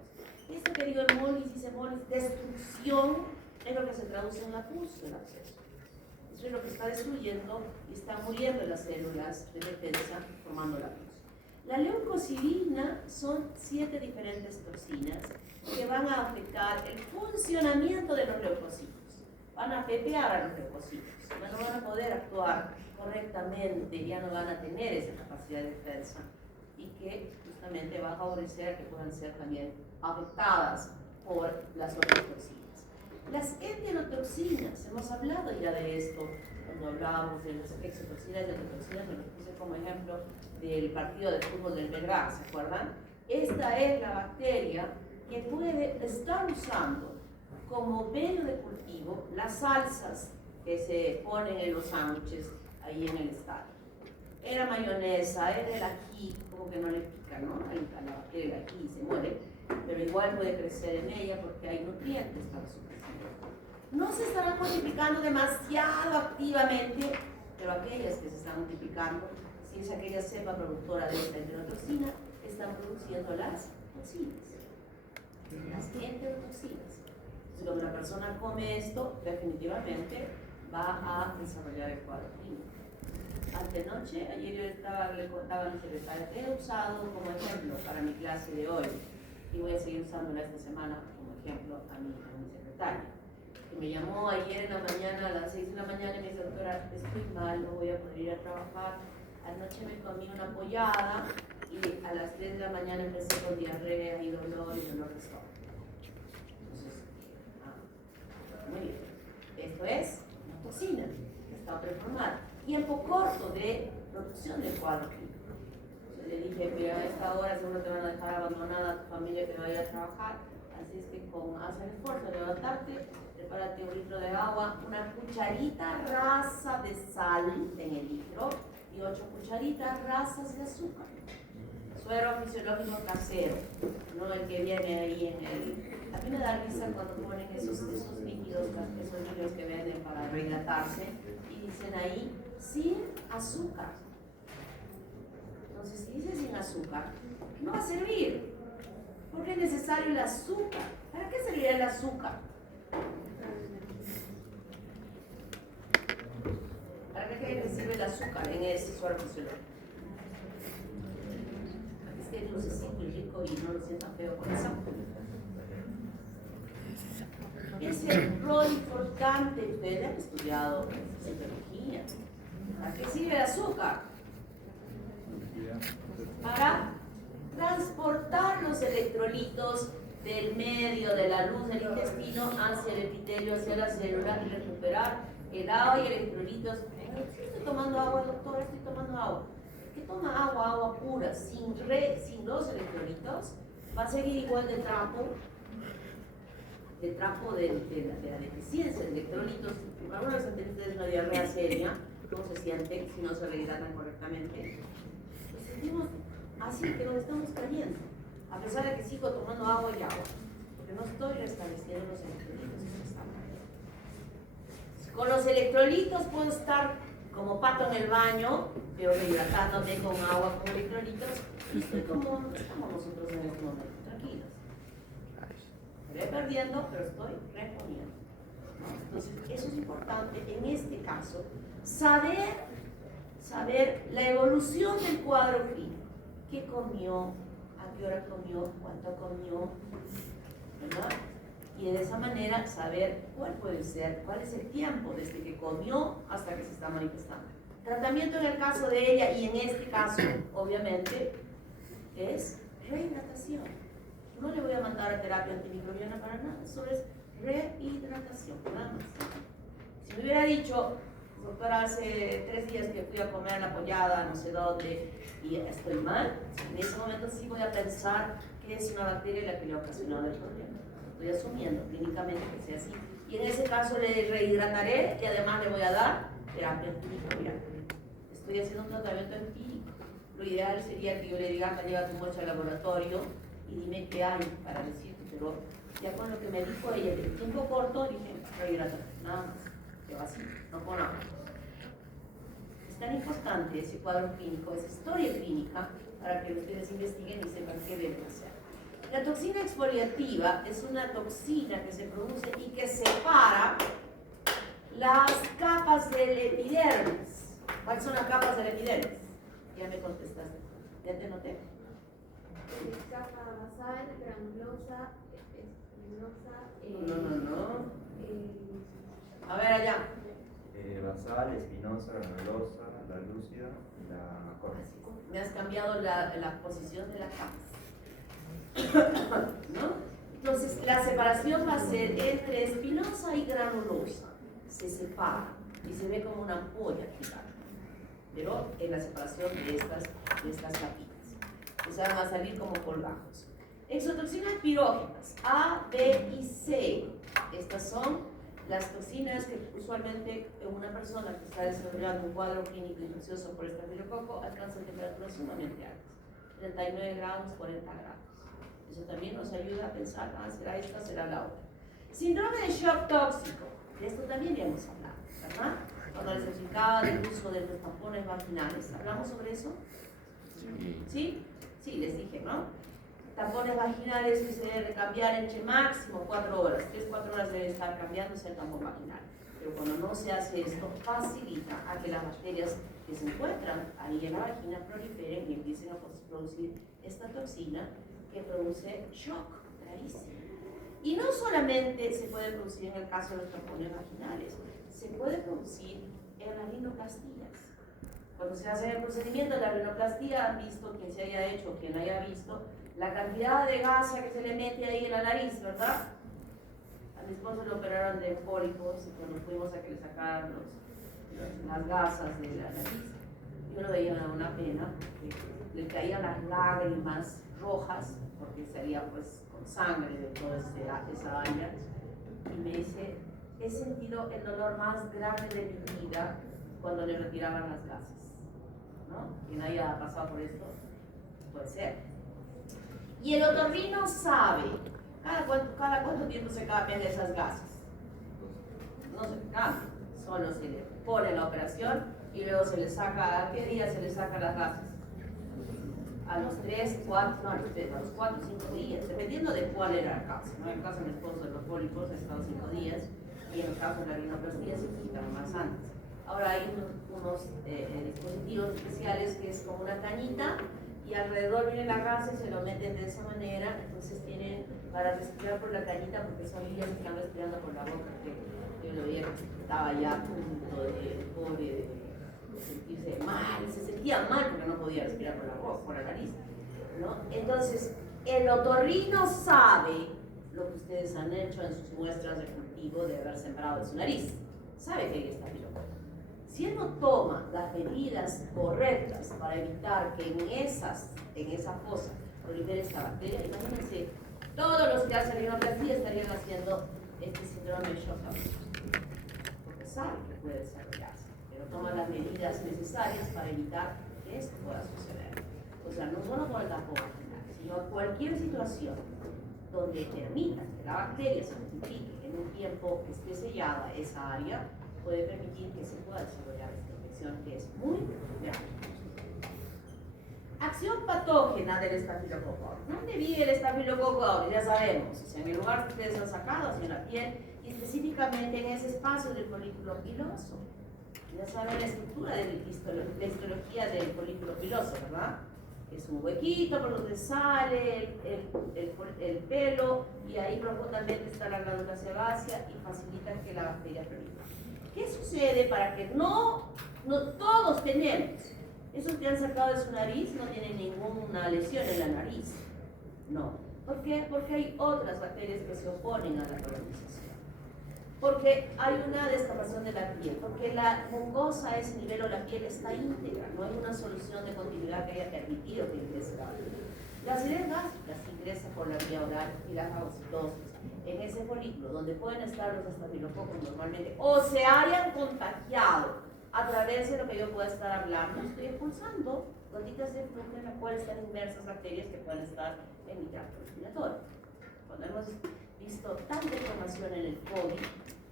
Esto que digo hemólisis, destrucción, es lo que se traduce en la pus del absceso. Eso es lo que está destruyendo y está muriendo las células de defensa formando la pus. La leucocidina son 7 diferentes toxinas que van a afectar el funcionamiento de los leucocitos. Van a pepear a los leucocitos, no van a poder actuar correctamente, ya no van a tener esa capacidad de defensa y que justamente va a favorecer que puedan ser también afectadas por las otras toxinas. Las enterotoxinas, hemos hablado ya de esto cuando hablábamos de las exotoxinas y enterotoxinas, me lo puse como ejemplo del partido de fútbol del Belgrano, ¿se acuerdan? Esta es la bacteria que puede estar usando como medio de cultivo las salsas que se ponen en los sándwiches ahí en el estadio. Era mayonesa, era el ají, como que no le pica, ¿no? A la bacteria el ají se muere, pero igual puede crecer en ella porque hay nutrientes para su crecimiento. No se estarán multiplicando demasiado activamente, pero aquellas que se están multiplicando, si es aquella cepa productora de esta enterotoxina, están produciendo las toxinas, las enterotoxinas. Entonces, cuando una persona come esto, definitivamente va a desarrollar el cuadro clínico. Antenoche, ayer yo le contaba a mi secretaria que he usado como ejemplo para mi clase de hoy y voy a seguir usándola esta semana como ejemplo a mi secretaria. Que me llamó ayer en la mañana, a las 6 de la mañana, y me dice: doctora, estoy mal, no voy a poder ir a trabajar. Anoche me comí una pollada y a las 3 de la mañana empecé con diarrea y dolor de estómago. Entonces, muy bien. Esto es una toxina que está preformada. Tiempo corto de producción del cuadro clínico. Entonces le dije: pero a esta hora seguro te van a dejar abandonada a tu familia que va a ir a trabajar. Así es que haz el esfuerzo de levantarte, prepárate 1 litro de agua, una cucharita rasa de sal en el litro y 8 cucharitas rasas de azúcar. Suero fisiológico casero, no el que viene ahí en el... A mí me da risa cuando ponen esos líquidos que venden para rehidratarse y dicen ahí sin azúcar. Entonces, si dice sin azúcar, no va a servir. Porque es necesario el azúcar. ¿Para qué serviría el azúcar? ¿Para qué sirve el azúcar en ese suero fisiológico? Para que esté dulcecito y rico y no lo sienta feo con eso. Es el rol importante. Ustedes han estudiado psicología. ¿Para qué sirve el azúcar? Para transportar los electrolitos del medio de la luz del intestino hacia el epitelio, hacia la célula y recuperar el agua y electrolitos. Estoy tomando agua, doctora, estoy tomando agua. ¿Qué toma agua? Agua pura, sin los electrolitos, va a seguir igual de trapo de la deficiencia de electrolitos. Alguna vez han tenido ustedes una diarrea seria, ¿cómo se siente si no se rehidratan correctamente? Nos sentimos así que nos estamos cayendo, a pesar de que sigo tomando agua y agua, porque no estoy restableciendo los electrolitos que están. Con los electrolitos puedo estar como pato en el baño, pero rehidratándote con agua con electrolitos, y estoy como estamos nosotros en este momento, tranquilos. Estoy perdiendo, pero estoy reponiendo. Entonces, eso es importante en este caso, saber la evolución del cuadro clínico. ¿Qué comió? ¿A qué hora comió? ¿Cuánto comió? ¿Verdad? Y de esa manera saber cuál es el tiempo desde que comió hasta que se está manifestando. Tratamiento en el caso de ella y en este caso, obviamente, es rehidratación. No le voy a mandar a terapia antimicrobiana para nada, solo es rehidratación, nada más. Si me hubiera dicho, doctora, hace 3 días que fui a comer la pollada, no sé dónde, y estoy mal, en ese momento sí voy a pensar que es una bacteria la que le ha ocasionado el problema. Estoy asumiendo clínicamente que sea así. Y en ese caso le rehidrataré y además le voy a dar terapia antimicrobiana. Estoy haciendo un tratamiento empírico. Lo ideal sería que yo le diga, lleva tu mocha al laboratorio y dime qué hay para decirte, pero ya con lo que me dijo ella, de tiempo corto, dije, rehidratar, nada más, que así, no con agua. Es tan importante ese cuadro clínico, esa historia clínica, para que ustedes investiguen y sepan qué deben hacer. La toxina exfoliativa es una toxina que se produce y que separa las capas del epidermis. ¿Cuáles son las capas del epidermis? Ya me contestaste. ¿Ya te noté? Capa basal, granulosa, espinosa. No. A ver allá. Basal, espinosa, granulosa, la lúcida y la córnea. Me has cambiado la posición de las capas. ¿No? Entonces, la separación va a ser entre espinosa y granulosa. Se separa y se ve como una ampolla gigante. Pero en la separación de estas capitas. O sea, van a salir como colgajos. Exotoxinas pirógenas, A, B y C. Estas son las toxinas que usualmente una persona que está desarrollando un cuadro clínico infeccioso por estafilococo alcanza temperaturas sumamente altas. 39 grados, 40 grados. Eso también nos ayuda a pensar, será esta, será la otra. Síndrome de shock tóxico. De esto también ya hemos hablado, ¿verdad? Cuando les explicaba del uso de los tampones vaginales. ¿Hablamos sobre eso? ¿Sí? Sí, les dije, ¿no? Tampones vaginales que se deben cambiar entre máximo 4 horas. 3-4 horas debe estar cambiándose el tampón vaginal. Pero cuando no se hace esto, facilita a que las bacterias que se encuentran ahí en la vagina proliferen y empiecen a producir esta toxina que produce shock gravísimo. Y no solamente se puede producir en el caso de los tampones vaginales, se puede producir en las rinoplastías. Cuando se hace el procedimiento de la rinoplastía, han visto, quien se haya hecho, quien haya visto, la cantidad de gasa que se le mete ahí en la nariz, ¿verdad? A mi esposo le operaron de pólipos y cuando fuimos a que le sacaran las gasas de la nariz, yo lo veía una pena, porque le caían las lágrimas rojas, porque salía pues con sangre de toda esa área, y me dice, he sentido el dolor más grande de mi vida cuando le retiraban las gasas, ¿no? Quien haya pasado por esto, puede ser. Y el otorrino sabe, cada cuánto tiempo se cambian esas gasas. No se cambian, solo se le pone la operación y luego se le saca, ¿a qué día se le sacan las gasas? A los 3, 4, no, a los 4 o 5 días, dependiendo de cuál era el caso, ¿no? En el caso de mi esposo de los pólipos, ha estado 5 días, y en el caso de la rinoplastía se quitan más antes. Ahora hay unos dispositivos especiales que es como una cañita, y alrededor viene la gasa y se lo meten de esa manera, entonces tienen para respirar por la cañita, porque son niños que están respirando por la boca, que yo lo veía que estaba ya a punto de sentirse mal, se sentía mal porque no podía respirar por la boca, por la nariz, ¿no? Entonces, el otorrino sabe lo que ustedes han hecho en sus muestras de cultivo de haber sembrado en su nariz, sabe que ahí está estafilococo. Si él no toma las medidas correctas para evitar que en esa fosa prolifere esta bacteria, imagínense, todos los que hacen rinoplastía estarían haciendo este síndrome de shock tóxico, porque saben que puede desarrollarse, pero toman las medidas necesarias para evitar que esto pueda suceder. O sea, no solo con el tampón vaginal, sino cualquier situación donde permita que la bacteria se multiplique en un tiempo que esté sellada esa área, puede permitir que se pueda desarrollar esta infección que es muy grave. Acción patógena del estafilococo. ¿Dónde vive el estafilococo? Ya sabemos, o sea, en el lugar que ustedes han sacado, hacia la piel, y específicamente en ese espacio del folículo piloso. Ya saben la estructura de la histología del folículo piloso, ¿verdad? Es un huequito por donde sale el pelo, y ahí profundamente está la glándula sebácea y facilita que la bacteria prolifere. ¿Qué sucede para que no todos tenemos? Esos que han sacado de su nariz no tienen ninguna lesión en la nariz. No. ¿Por qué? Porque hay otras bacterias que se oponen a la colonización. Porque hay una descamación de la piel, porque la mucosa a ese nivel o la piel está íntegra, no hay una solución de continuidad que haya permitido que ingrese la piel. La acidez gástrica se ingresa por la vía oral y la fagocitosis en ese folículo donde pueden estar los estafilococos normalmente o se hayan contagiado a través de lo que yo pueda estar hablando, estoy expulsando gotitas de flujo en las cuales están inmersas bacterias que pueden estar en mi tracto respiratorio. Cuando hemos visto tanta información en el COVID,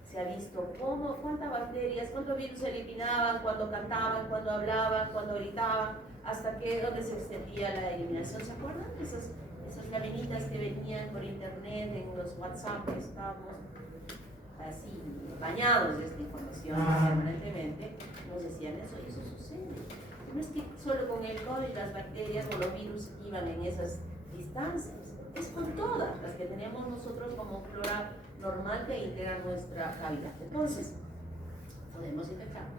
se ha visto cuántas bacterias, cuántos virus se eliminaban, cuando cantaban, cuando hablaban, cuando gritaban, hasta que donde se extendía la eliminación. ¿Se acuerdan de esas laminitas que venían por internet en los WhatsApp que estábamos así bañados de esta información permanentemente? Nos decían eso y eso sucede. No es que solo con el COVID las bacterias o los virus iban en esas distancias. Es con todas las que tenemos nosotros como flora normal que integran nuestra cavidad. Entonces, podemos infectarnos.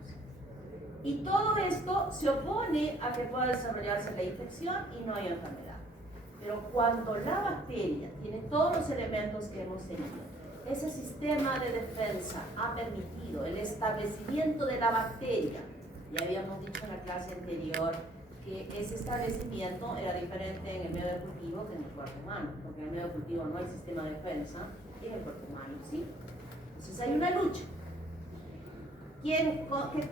Y todo esto se opone a que pueda desarrollarse la infección y no hay enfermedad. Pero cuando la bacteria tiene todos los elementos que hemos tenido, ese sistema de defensa ha permitido el establecimiento de la bacteria. Ya habíamos dicho en la clase anterior que ese establecimiento era diferente en el medio de cultivo que en el cuerpo humano, porque en el medio de cultivo no hay sistema de defensa y en el cuerpo humano sí. Entonces hay una lucha.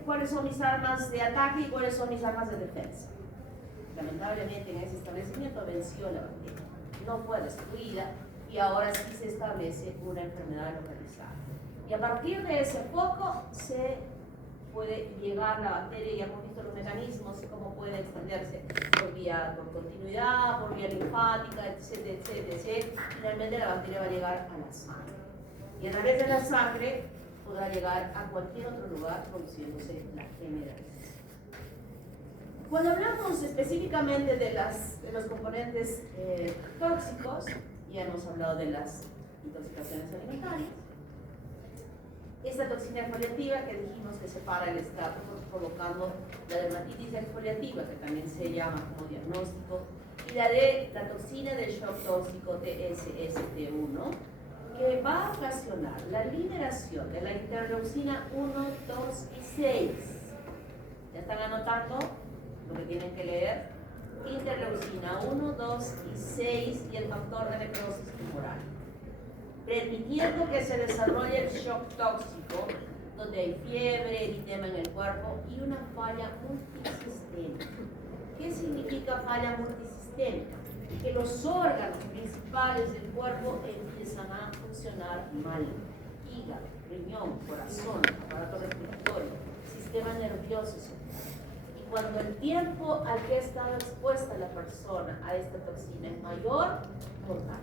¿Cuáles son mis armas de ataque y cuáles son mis armas de defensa? Lamentablemente en ese establecimiento venció la bacteria, no fue destruida y ahora sí se establece una enfermedad localizada. Y a partir de ese foco se puede llegar la bacteria, ya hemos visto los mecanismos, cómo puede extenderse por continuidad, por vía linfática, etcétera, etcétera, etcétera. Finalmente la bacteria va a llegar a la sangre. Y a través de la sangre podrá llegar a cualquier otro lugar produciéndose la generalización. Cuando hablamos específicamente de los componentes tóxicos, ya hemos hablado de las intoxicaciones alimentarias. Esta toxina exfoliativa que dijimos que separa el estrato provocando la dermatitis exfoliativa, que también se llama como diagnóstico, y la toxina del shock tóxico TSST1, que va a ocasionar la liberación de la interleucina 1, 2 y 6. ¿Ya están anotando lo que tienen que leer? Interleucina 1, 2 y 6 y el factor de necrosis tumoral, permitiendo que se desarrolle el shock tóxico, donde hay fiebre, eritema en el cuerpo y una falla multisistémica. ¿Qué significa falla multisistémica? Que los órganos principales del cuerpo empiezan a funcionar mal. Hígado, riñón, corazón, aparato respiratorio, sistema nervioso central. Y cuando el tiempo al que ha estado expuesta la persona a esta toxina es mayor, mortal.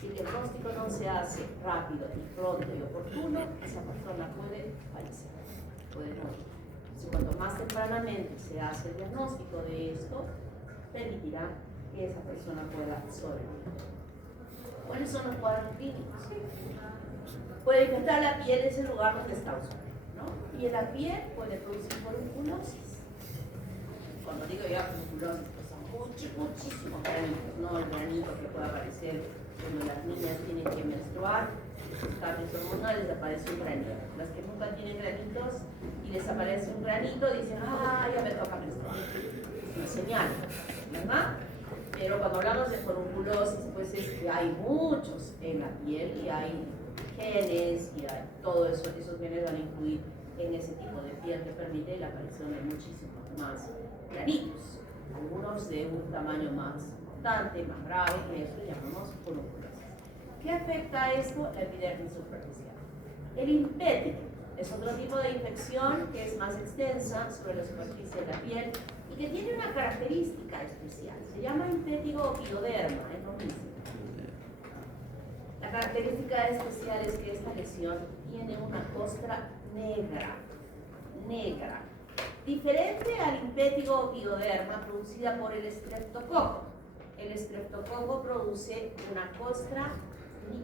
Si el diagnóstico no se hace rápido y pronto y oportuno, esa persona puede fallecer, puede morir. Entonces, cuanto más tempranamente se hace el diagnóstico de esto, permitirá que esa persona pueda sobrevivir. ¿Cuáles son los cuadros clínicos? Puede infectar la piel, es el lugar donde está el usuario, ¿no? Y en la piel puede producir forunculosis. Cuando digo ya forunculosis, pues son muchísimos granitos, no el granito que puede aparecer cuando las niñas tienen que menstruar, sus cambios hormonales, aparece un granito. Las que nunca tienen granitos y les aparece un granito, dicen, ya me toca menstruar. Es una señal, ¿verdad? Pero cuando hablamos de forunculosis, pues es que hay muchos en la piel y hay genes y hay todo eso, esos genes van a influir en ese tipo de piel que permite la aparición de muchísimos más granitos, algunos de un tamaño más importante, más grave, que eso llamamos forunculosis. ¿Qué afecta esto? La epidermis superficial. El impétigo es otro tipo de infección que es más extensa sobre la superficie de la piel y que tiene una característica especial. Se llama impétigo opidoderma, es lo mismo. La característica especial es que esta lesión tiene una costra negra, diferente al impétigo opidoderma producida por el estreptococo. El estreptococo produce una costra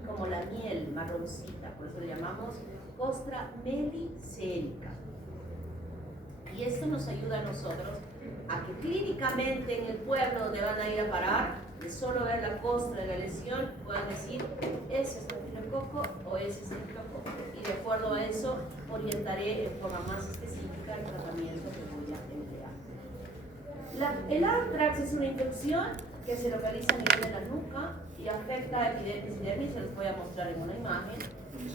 como la miel, marroncita, por eso le llamamos costra melicérica. Y esto nos ayuda a nosotros a que clínicamente en el pueblo donde van a ir a parar de solo ver la costra de la lesión, pueden decir, ese es estafilococo o ese es estafilococo. Y de acuerdo a eso, orientaré en forma más específica el tratamiento que voy a emplear. El anthrax es una infección que se localiza a nivel de la nuca y afecta a epidermis y dermis, se los voy a mostrar en una imagen.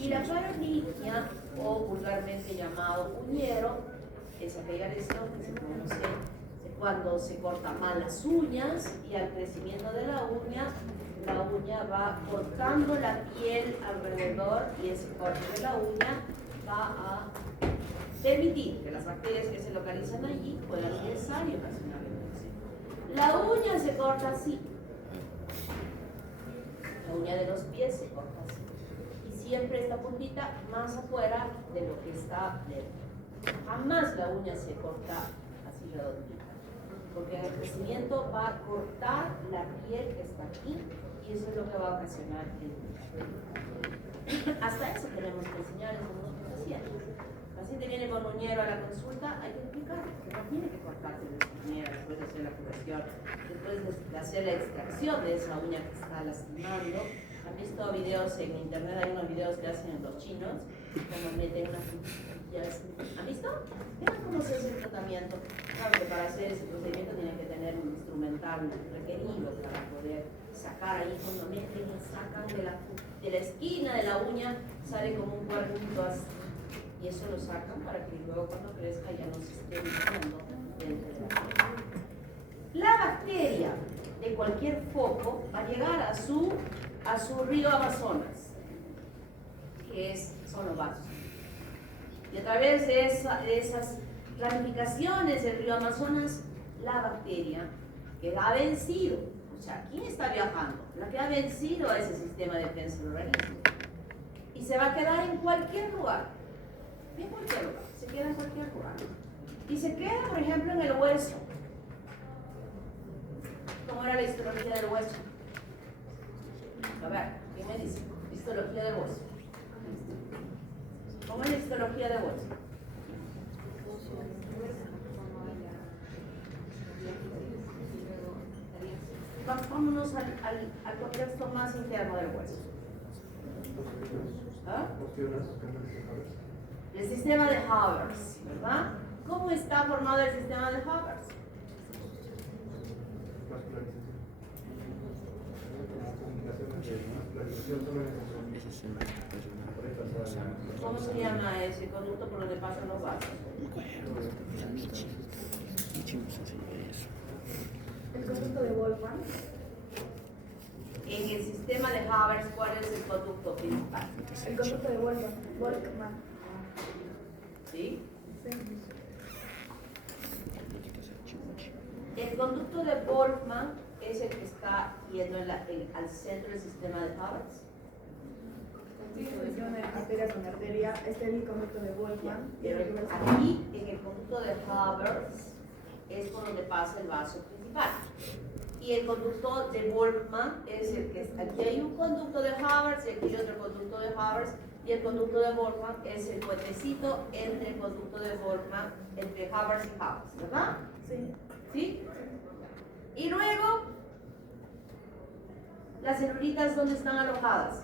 Y la paronitia, o vulgarmente llamado uñero, es aquella lesión que se produce cuando se cortan mal las uñas y al crecimiento de la uña va cortando la piel alrededor y ese corte de la uña va a permitir que las bacterias que se localizan allí puedan ingresar y ocasionar la infección. La uña se corta así. La uña de los pies se corta así. Y siempre esta puntita más afuera de lo que está dentro. Jamás la uña se corta así redondita, porque en el crecimiento va a cortar la piel que está aquí y eso es lo que va a ocasionar el uñero. Hasta eso tenemos que enseñar en los pacientes. El paciente viene con uñero a la consulta, hay que explicar que no tiene que cortarse la uñera después de hacer la curación, después de hacer la extracción de esa uña que está lastimando. ¿Han visto videos en internet? Hay unos videos que hacen los chinos, como meten unas puntillas. ¿Han visto? Vean cómo se hace el tratamiento. Claro que para hacer ese procedimiento tienen que tener un instrumental requerido para poder sacar ahí. Cuando meten y sacan de la esquina de la uña, sale como un cuadrito así. Y eso lo sacan para que luego cuando crezca ya no se esté metiendo dentro de la piel. La bacteria de cualquier foco va a llegar a su río Amazonas, que son los vasos. Y a través de esas ramificaciones del río Amazonas, la bacteria que ha vencido, o sea, ¿quién está viajando? La que ha vencido a ese sistema de defensa del organismo. Y se va a quedar en cualquier lugar. En cualquier lugar. Se queda en cualquier lugar. Y se queda, por ejemplo, en el hueso. ¿Cómo era la histología del hueso? A ver, ¿qué me dice? Histología del hueso. ¿Cómo es la histología del hueso? Vámonos al contexto más interno del hueso. ¿Ah? El sistema de Haber's, ¿verdad? ¿Cómo está formado el sistema de Haber's? ¿Cómo se llama ese conducto por donde pasan los vasos? El conducto de Wolfram. En el sistema de Haber's, ¿cuál es el conducto principal? El conducto de Volkmann. ¿Sí? Sí. El conducto de Volkmann es el que está yendo al centro del sistema de Haber's. Sí, funciona arteria con arteria. Este es el conducto de Volkmann. Pero aquí, en el conducto de Haber's, es por donde pasa el vaso principal. Y el conducto de Volkmann es el que está. Aquí hay un conducto de Haber's y aquí hay otro conducto de Haber's. Y el conducto de Volkmann es el puentecito entre el conducto de Volkmann, entre Haber's y Haber's, ¿verdad? Sí. ¿Sí? Y luego, las celulitas, ¿dónde están alojadas?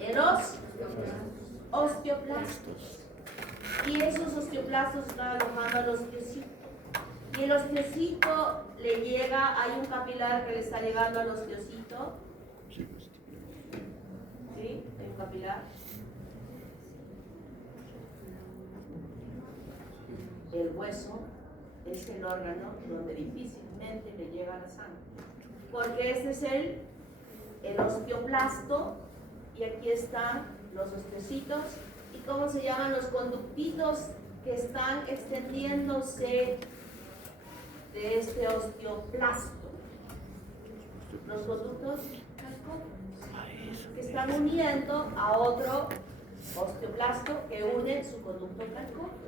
En los osteoplastos. Y esos osteoplastos están alojando al osteocito. Y el osteocito le llega, hay un capilar que le está llegando al osteocito. ¿Sí? Hay un capilar. El hueso es el órgano donde difícilmente le llega la sangre. Porque este es el osteoplasto y aquí están los osteocitos. ¿Y cómo se llaman los conductitos que están extendiéndose de este osteoplasto? Los conductos que están uniendo a otro osteoplasto que une su conducto calcógeno.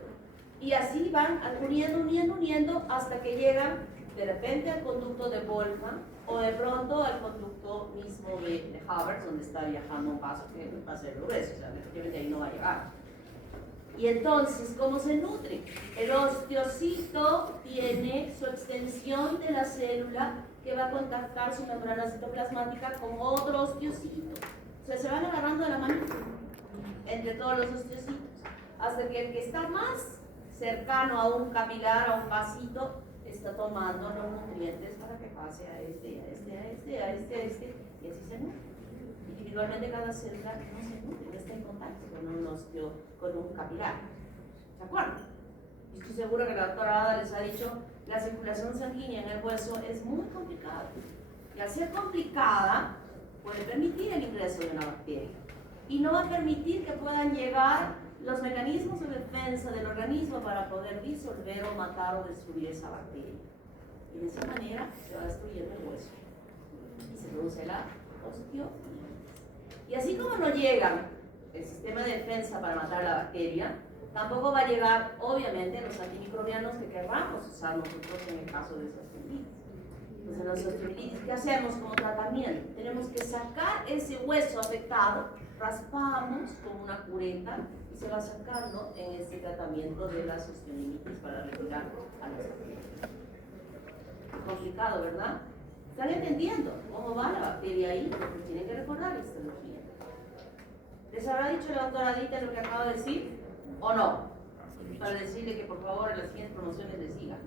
Y así van uniendo hasta que llegan de repente al conducto de Volkmann o de pronto al conducto mismo de Haber's, donde está viajando un vaso que va a ser grueso, o sea, efectivamente ahí no va a llegar. Y entonces, ¿cómo se nutre? El osteocito tiene su extensión de la célula que va a contactar su membrana citoplasmática con otro osteocito. O sea, se van agarrando de la mano entre todos los osteocitos, hasta que el que está más cercano a un capilar, a un vasito, está tomando los nutrientes para que pase a este, a este, a este, a este, a este, y así se nutre. Individualmente cada célula no se nutre, no está en contacto con un capilar. ¿De acuerdo? Y estoy segura que la doctora Ada les ha dicho, la circulación sanguínea en el hueso es muy complicada. Y al ser complicada, puede permitir el ingreso de una bacteria. Y no va a permitir que puedan llegar los mecanismos de defensa del organismo para poder disolver o matar o destruir esa bacteria. Y de esa manera se va destruyendo el hueso. Y se produce la osteopenia. Y así como no llega el sistema de defensa para matar la bacteria, tampoco va a llegar, obviamente, los antimicrobianos que querramos usar nosotros en el caso de esas osteomielitis. Entonces, en las osteomielitis, ¿qué hacemos como tratamiento? Tenemos que sacar ese hueso afectado, raspamos con una cureta y se va sacando en este tratamiento de las osteomielitis para retirar a las bacterias. Complicado, ¿verdad? ¿Están entendiendo cómo va la bacteria ahí? Porque tienen que recordar la histología. ¿Les habrá dicho la doctora Adita lo que acabo de decir? ¿O no? Para decirle que por favor en las siguientes promociones les sigan,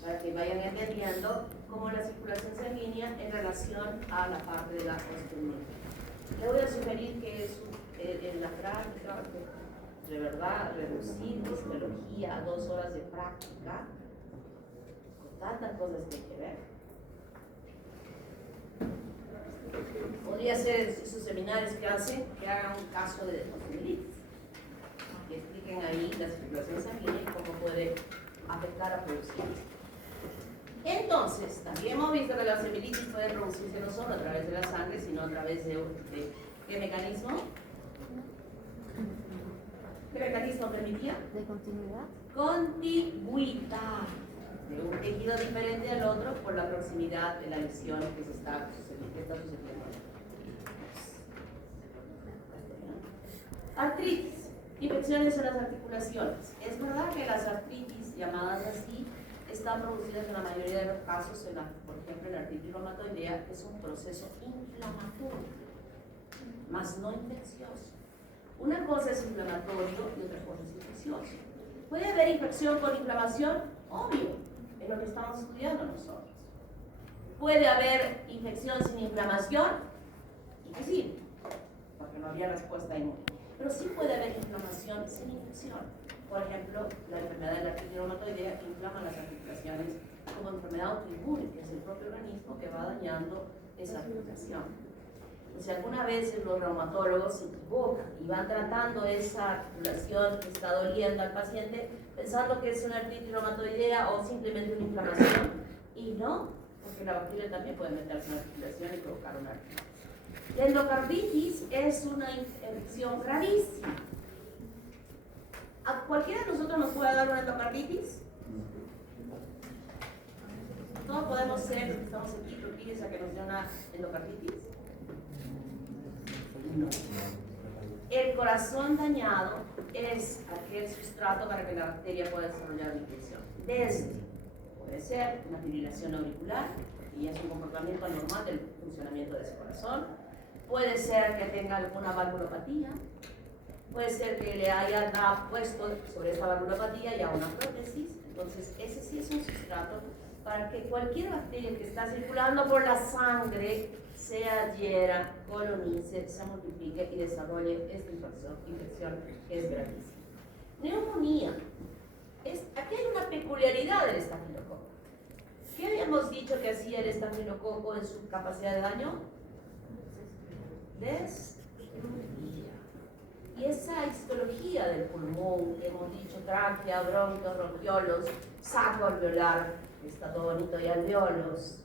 para que vayan entendiendo cómo la circulación sanguínea en relación a la parte de la osteomielitis. Le voy a sugerir que en la práctica, de verdad, reducir histología a 2 horas de práctica, con tantas cosas que hay que ver. Podría ser esos seminarios que hacen, que hagan un caso de osteomielitis, que expliquen ahí la circulación sanguínea y cómo puede afectar a producir. Entonces, también hemos visto que la osteomielitis puede producirse no solo a través de la sangre, sino a través de ¿qué mecanismo? ¿Qué mecanismo permitía? ¿De continuidad? Contigüidad de un tejido diferente al otro por la proximidad de la lesión que está sucediendo. Artritis, infecciones en las articulaciones. Es verdad que las artritis, llamadas así, están producidas en la mayoría de los casos, por ejemplo, en la artritis reumatoidea, que es un proceso inflamatorio, más no infeccioso. Una cosa es inflamatorio y otra cosa es infeccioso. ¿Puede haber infección con inflamación? Obvio, es lo que estamos estudiando nosotros. ¿Puede haber infección sin inflamación? Imposible, porque no había respuesta inmune. Pero sí puede haber inflamación sin infección. Por ejemplo, la enfermedad de la artritis reumatoidea inflama las articulaciones como enfermedad autoinmune, que es el propio organismo que va dañando esa articulación. Si alguna vez los reumatólogos se equivocan y van tratando esa articulación que está doliendo al paciente pensando que es una artritis reumatoidea o simplemente una inflamación, y no, porque la bacteria también puede meterse en la articulación y provocar una artritis. La endocarditis es una infección gravísima. ¿A cualquiera de nosotros nos puede dar una endocarditis? Todos podemos ser, estamos aquí, propinos a que nos dé una endocarditis. No. El corazón dañado es aquel sustrato para que la bacteria pueda desarrollar una infección. Puede ser una fibrilación auricular, y es un comportamiento anormal del funcionamiento de ese corazón. Puede ser que tenga alguna valvulopatía. Puede ser que le hayan puesto sobre esta valvulopatía ya una prótesis. Entonces, ese sí es un sustrato para que cualquier bacteria que está circulando por la sangre se adhiera, colonice, se multiplique y desarrolle esta infección que es gravísima. Neumonía. Aquí hay una peculiaridad del estafilococo. ¿Qué habíamos dicho que hacía el estafilococo en su capacidad de daño? Destruía. Y esa histología del pulmón, que hemos dicho tráquea, bronquios, bronquiolos, saco alveolar, está todo bonito, y alveolos,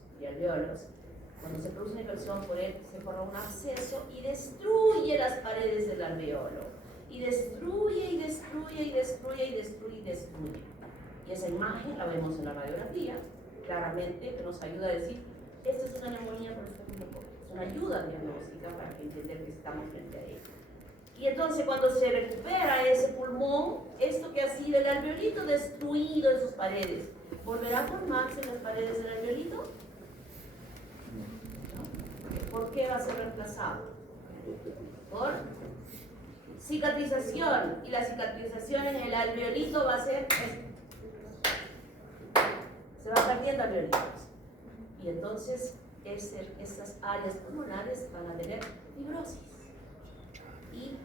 cuando se produce una infección por él, se forma un absceso y destruye las paredes del alveolo. Y destruye, y destruye, y destruye, y destruye, y destruye. Y esa imagen la vemos en la radiografía, claramente, que nos ayuda a decir, esta es una neumonía por estafilococo. Es una ayuda diagnóstica para entender que estamos frente a ella. Y entonces cuando se recupera ese pulmón, esto que ha sido el alveolito destruido en sus paredes, ¿volverá a formarse en las paredes del alveolito? ¿No? ¿Por qué va a ser reemplazado? Por cicatrización. Y la cicatrización en el alveolito va a ser esto. Se va perdiendo alveolitos. Y entonces estas áreas pulmonares van a tener fibrosis. Y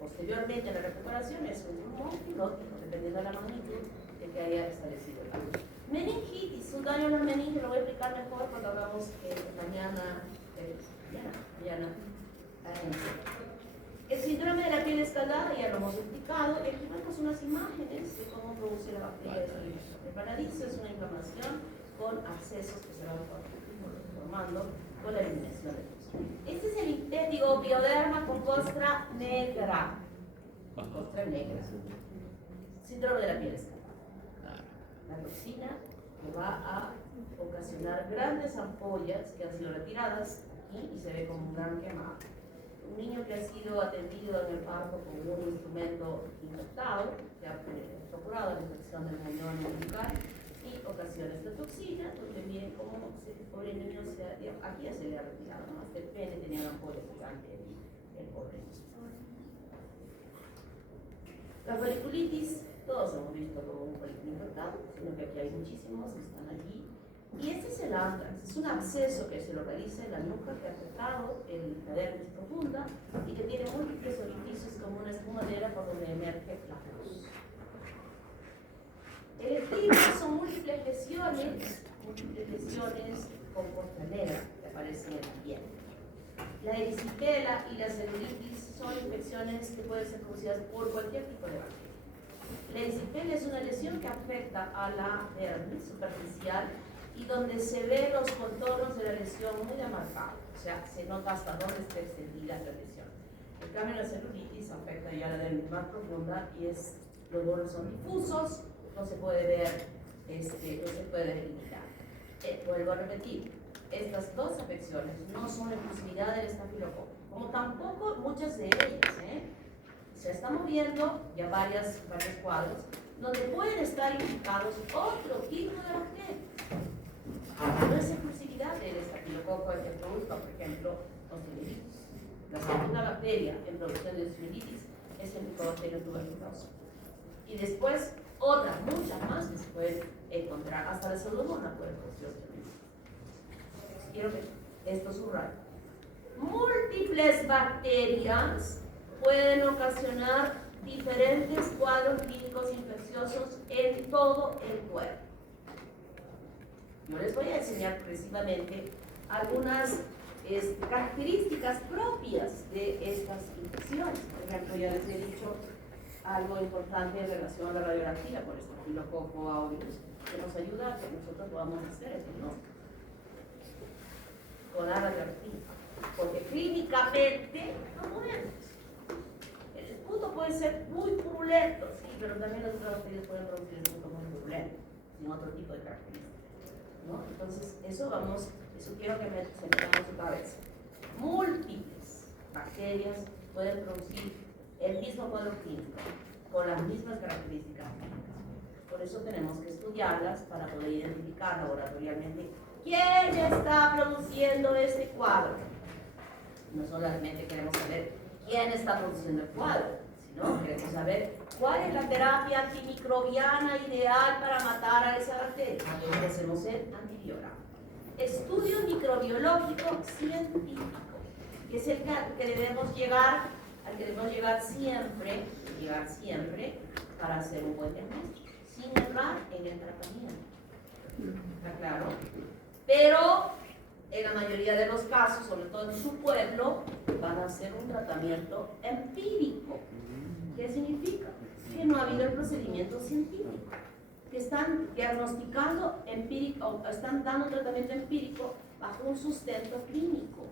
posteriormente la recuperación es un pulmón fibrótico, dependiendo de la magnitud de que haya establecido el daño. Meningitis, un daño en la meninge, lo voy a explicar mejor cuando hablamos mañana. El síndrome de la piel escaldada ya lo hemos explicado. Y aquí vemos unas imágenes de cómo produce la bacteria de paradiso. Es una inflamación con abscesos que se van formando con la eliminación de los. Este es el impétigo bioderma con costra negra. Costra negra. Síndrome de la piel escaldada. La toxina que va a ocasionar grandes ampollas que han sido retiradas aquí y se ve como un gran quemado. Un niño que ha sido atendido en el parto con un instrumento infectado, que ha procurado la infección del muñón umbilical y ocasiona esta toxina, donde miren cómo el pobre niño aquí ya se le ha retirado, ¿no? Hasta el pene tenía una ampolla gigante el pobre niño. La foliculitis, todos hemos visto como un folículo infectado, sino que aquí hay muchísimos que están allí. Y este es el anthrax, es un absceso que se lo realiza en la nuca que ha afectado la dermis profunda y que tiene múltiples orificios como una espumadera por donde emerge la luz. El estigma son múltiples lesiones con costranera que aparecen en la piel. La erisipela y la celulitis son infecciones que pueden ser producidas por cualquier tipo de bacteria. La erisipela es una lesión que afecta a la dermis superficial y donde se ven los contornos de la lesión muy demarcados, o sea, se nota hasta dónde está extendida la lesión. En cambio, la celulitis afecta ya la dermis más profunda y los bordes son difusos, no se puede ver, no se puede delimitar. Vuelvo a repetir, estas dos afecciones no son exclusividad del estafilococo, como tampoco muchas de ellas. Se estamos viendo ya varios cuadros donde pueden estar implicados otro tipo de bacterias. No es exclusividad del estafilococo el que produzca, por ejemplo, osteomielitis. La segunda bacteria en producción de osteomielitis es el Mycobacterium tuberculosis. Y después otras, muchas más que se pueden encontrar. Hasta la pseudomonas puede producir osteomielitis. Quiero que esto subraye. Múltiples bacterias pueden ocasionar diferentes cuadros clínicos infecciosos en todo el cuerpo. Yo les voy a enseñar progresivamente algunas características propias de estas infecciones. Por ejemplo, ya les he dicho algo importante en relación a la radiografía por Staphylococcus aureus, que nos ayuda a que nosotros podamos hacer el diagnóstico con la radiografía, porque clínicamente no podemos. El esputo puede ser muy purulento, sí, pero también las otras bacterias pueden producir esputo muy purulento, sin otro tipo de características. ¿No? Entonces, eso quiero que me sentamos en su cabeza. Múltiples bacterias pueden producir el mismo cuadro clínico, con las mismas características clínicas. Por eso tenemos que estudiarlas para poder identificar laboratorialmente quién está produciendo este cuadro. No solamente queremos saber quién está produciendo el cuadro, sino queremos saber cuál es la terapia antimicrobiana ideal para matar a esa bacteria. Hacemos el antibiograma. Estudio microbiológico científico, que es el que debemos llegar, al que debemos llegar siempre para hacer un buen diagnóstico, sin errar en el tratamiento. ¿Está claro? Pero en la mayoría de los casos, sobre todo en su pueblo, van a hacer un tratamiento empírico. ¿Qué significa? Que no ha habido el procedimiento científico, que están diagnosticando empírico, o están dando un tratamiento empírico bajo un sustento clínico,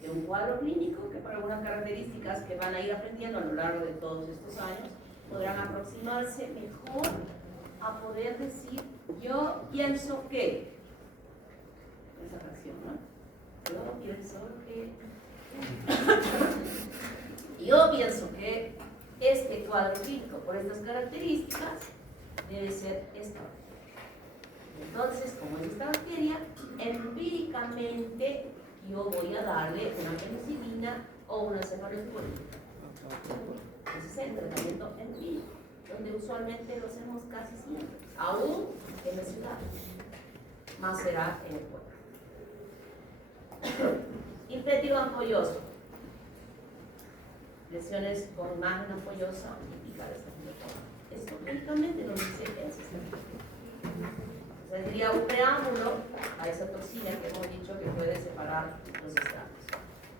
de un cuadro clínico que por algunas características que van a ir aprendiendo a lo largo de todos estos años, podrán aproximarse mejor a poder decir, yo pienso que, esa fracción, ¿no? Yo pienso que... Y yo pienso que este cuadro clínico, por estas características, debe ser esta. Entonces, como es esta bacteria, empíricamente yo voy a darle una penicilina o una cefalosporina. Ese es el tratamiento empírico, donde usualmente lo hacemos casi siempre, aún en la ciudad, más será en el pueblo. Infectivo ampolloso. Lesiones con imagen ampollosa típica de esta forma. Esto clínicamente nos dice el sistema. O sea, sería un preámbulo a esa toxina que hemos dicho que puede separar los estratos.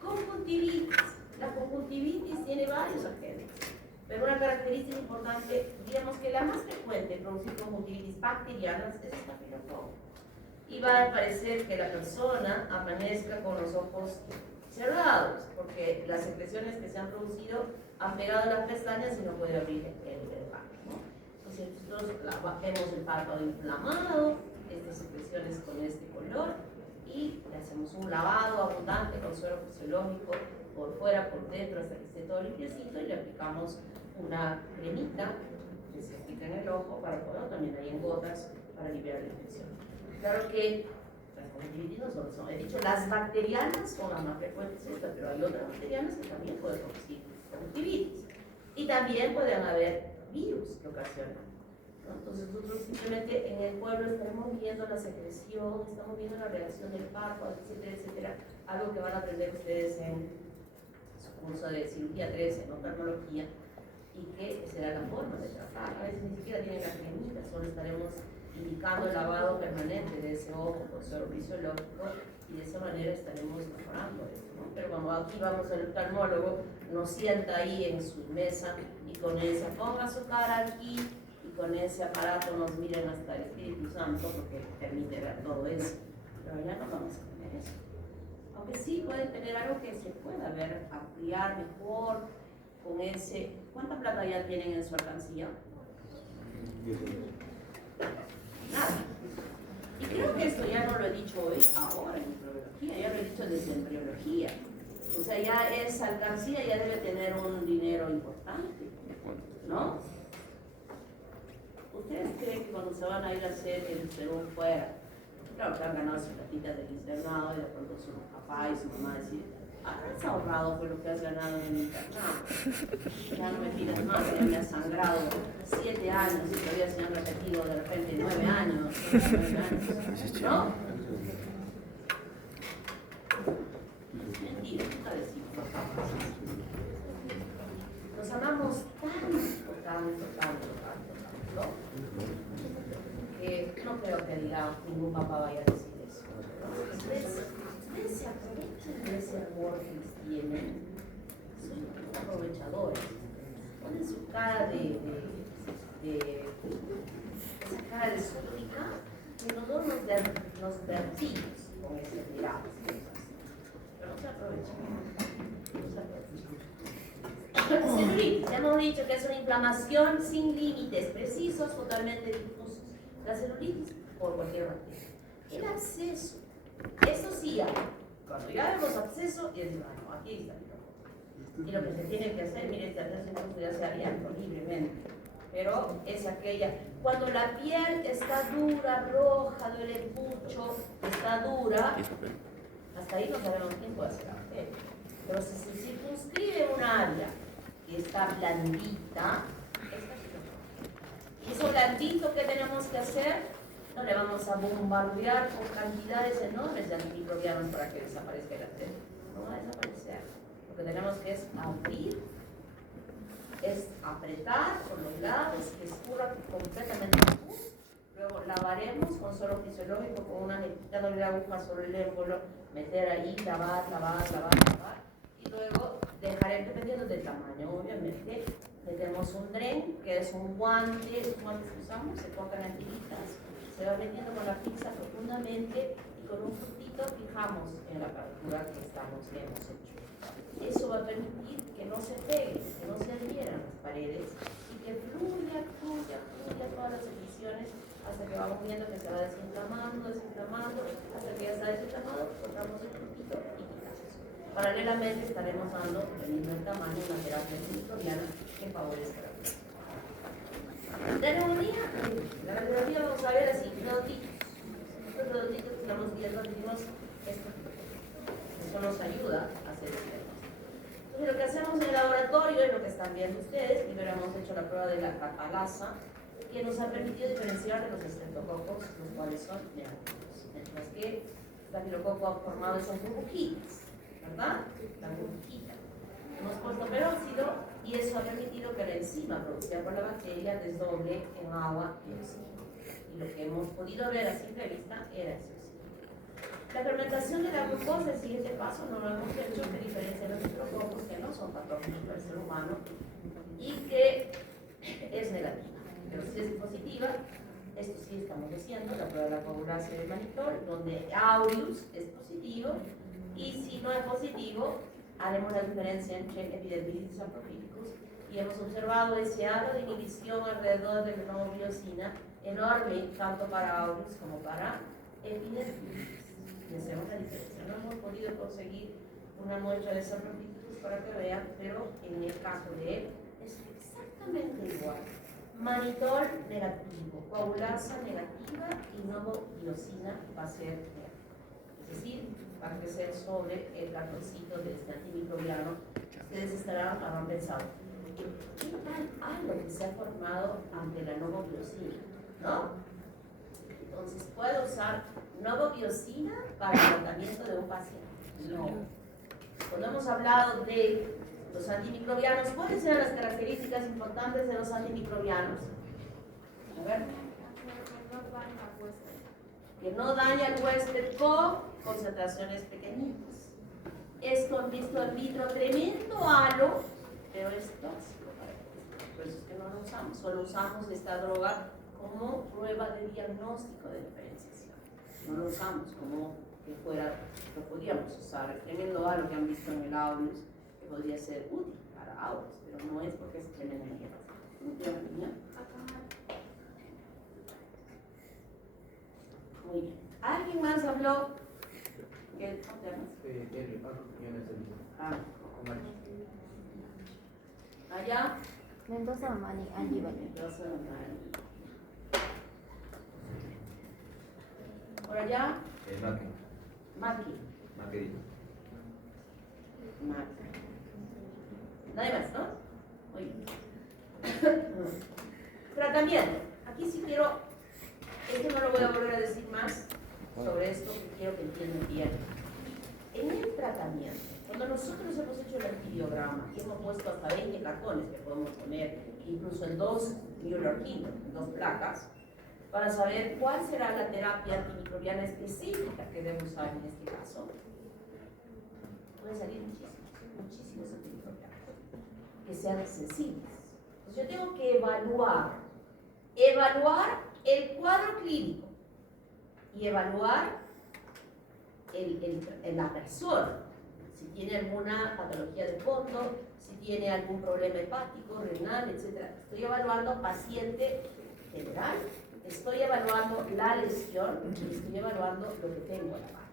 Conjuntivitis. La conjuntivitis tiene varios agentes, pero una característica importante, digamos que la más frecuente en producir conjuntivitis bacterianas es esta Staphylococcus. Y va a parecer que la persona amanezca con los ojos cerrados, porque las secreciones que se han producido han pegado las pestañas y no puede abrir el párpado, ¿no? Entonces nosotros vemos el párpado inflamado, estas secreciones con este color, y le hacemos un lavado abundante con suero fisiológico por fuera, por dentro, hasta que esté todo limpiecito, y le aplicamos una cremita que se aplica en el ojo para poder, también hay en gotas, para aliviar la infección. Claro que las conjuntivitis no solo son, he dicho, las bacterianas son las más frecuentes, pero hay otras bacterianas que también pueden producir conjuntivitis. Y también pueden haber virus que ocasionan, ¿no? Entonces nosotros simplemente en el pueblo estaremos viendo la secreción, estamos viendo la reacción del párpado, etcétera, etcétera, algo que van a aprender ustedes en su curso de cirugía 13, en oftalmología, y que será la forma de tratar. A veces ni siquiera tienen la cremita, solo estaremos indicando el lavado permanente de ese ojo con suero fisiológico, y de esa manera estaremos mejorando esto, ¿no? Pero aquí vamos al oftalmólogo, nos sienta ahí en su mesa y con esa, ponga su cara aquí, y con ese aparato nos miren hasta el Espíritu Santo, porque permite ver todo eso. Pero ya no vamos a tener eso. Aunque sí pueden tener algo que se pueda ver, ampliar mejor con ese. ¿Cuánta plata ya tienen en su alcancía? Nada. Y creo que esto ya no lo he dicho hoy, ahora en embriología, ya lo he dicho desde embriología. O sea, ya esa alcancía ya debe tener un dinero importante, ¿no? ¿Ustedes creen que cuando se van a ir a hacer el serón fuera, claro que han ganado sus platitas del internado y de pronto su papá y su mamá decir, has ahorrado por lo que has ganado en el internado? Ya no me pidas más, ya me has sangrado 7 años y todavía se han repetido de repente 9 años, 9 años, ¿no? Mentira, nunca decimos. Nos amamos tanto, ¿no? Que no creo que diga ningún papá vaya a decir eso, ¿no? Ustedes se aprovechan de ese amor que les tienen, son aprovechadores, ponen su cara esa cara de súplica, y nosotros nos vertimos con ese mirado, pero no se aprovechan, celulitis, ya hemos dicho que es una inflamación sin límites precisos, totalmente difusos. La celulitis por cualquier bacteria. El absceso, eso sí hay. Cuando ya vemos absceso, y decimos, no, aquí está el micrófono. Y lo que se tiene que hacer, mire, este absceso incluso ya se ha abierto libremente. Pero es aquella, cuando la piel está dura, roja, duele mucho, está dura, hasta ahí no sabemos quién puede hacer la bacteria. Pero si se circunscribe un área que está blandita, y eso blandito que tenemos que hacer, no le vamos a bombardear con cantidades enormes de antimicrobianos para que desaparezca la bacteria. No va a desaparecer. Lo que tenemos que es abrir, es apretar por los lados, que escurra completamente el pus. Luego lavaremos con suero fisiológico, con una quitándole la aguja sobre el émbolo, meter ahí, lavar. Y luego dejaré, dependiendo del tamaño, obviamente, metemos un dren, que es un guante, los guantes que usamos, se tocan en tiritas, se va metiendo con la pinza profundamente y con un puntito fijamos en la apertura que hemos hecho. Eso va a permitir que no se peguen, que no se adhieran las paredes y que fluya todas las secreciones hasta que vamos viendo que se va desinflamando, hasta que ya está desinflamado, cortamos el puntito y quitamos. Paralelamente estaremos dando, dependiendo del tamaño, una terapia antimicrobiana que favorezca la vida. La neumonía, la radiología vamos a ver así, notitos. Estos notitos que estamos viendo, decimos, eso nos ayuda a hacer el diagnóstico. Entonces, lo que hacemos en el laboratorio es lo que están viendo ustedes. Primero hemos hecho la prueba de la catalasa, que nos ha permitido diferenciar de los estreptococos, los cuales son negativos. Mientras que el estafilococo ha formado esas burbujitas, ¿verdad? La burbujita. Hemos puesto peróxido y eso ha permitido que la enzima producida por la bacteria desdoble en agua y oxígeno. Y lo que hemos podido ver a simple vista era ese oxígeno. La fermentación de la glucosa, el siguiente paso, no lo hemos hecho, que diferencia los micrococos que no son patógenos para el ser humano y que es negativa. Pero si es positiva, esto sí estamos haciendo, la prueba de la coagulación de manitol, donde aureus es positivo, y si no es positivo, haremos la diferencia entre epidermidis y saprofíticos, y hemos observado ese halo de inhibición alrededor de la novobiosina enorme, tanto para aureus como para epidermidis. Y hacemos la diferencia. No hemos podido conseguir una muestra de saprofíticos para que vean, pero en el caso de él es exactamente igual. Manitol negativo, coagulasa negativa y novobiosina va a ser negativa. Es decir, va a crecer sobre el cartoncito de este antimicrobiano. Ustedes habrán pensado, ¿qué tal algo que se ha formado ante la novobiosina? ¿No? Entonces, ¿puedo usar novobiosina para el tratamiento de un paciente? No. Cuando hemos hablado de los antimicrobianos, ¿cuáles eran las características importantes de los antimicrobianos? A ver. Que no daña el huésped con concentraciones pequeñitas. Esto han visto en vitro tremendo halo, pero es tóxico para el huésped. Por eso es que no lo usamos. Solo usamos esta droga como prueba de diagnóstico de diferenciación. No lo usamos como que fuera, lo podríamos usar. El tremendo halo que han visto en el aureus, que podría ser útil para aureus, pero no es porque es tremendamente tóxico. Muy bien. ¿Alguien más habló? ¿Qué? ¿Cómo te llamas? Allá. Mendoza Mani, Angie Valle. Mendoza Mani. Por allá. Maki. Nadie más, ¿no? Muy bien. Tratamiento. Aquí sí quiero, esto no lo voy a volver a decir más sobre esto, que quiero que entiendan bien. En el tratamiento, cuando nosotros hemos hecho el antibiograma y hemos puesto hasta 20 cartones que podemos poner, incluso en 2 Mueller Kingdom, en 2 placas, para saber cuál será la terapia antimicrobiana específica que debo usar en este caso, pueden salir muchísimos antimicrobianos que sean sensibles. Entonces yo tengo que evaluar el cuadro clínico y evaluar la persona, si tiene alguna patología de fondo, si tiene algún problema hepático, renal, etc. Estoy evaluando paciente general, estoy evaluando la lesión y estoy evaluando lo que tengo a la mano.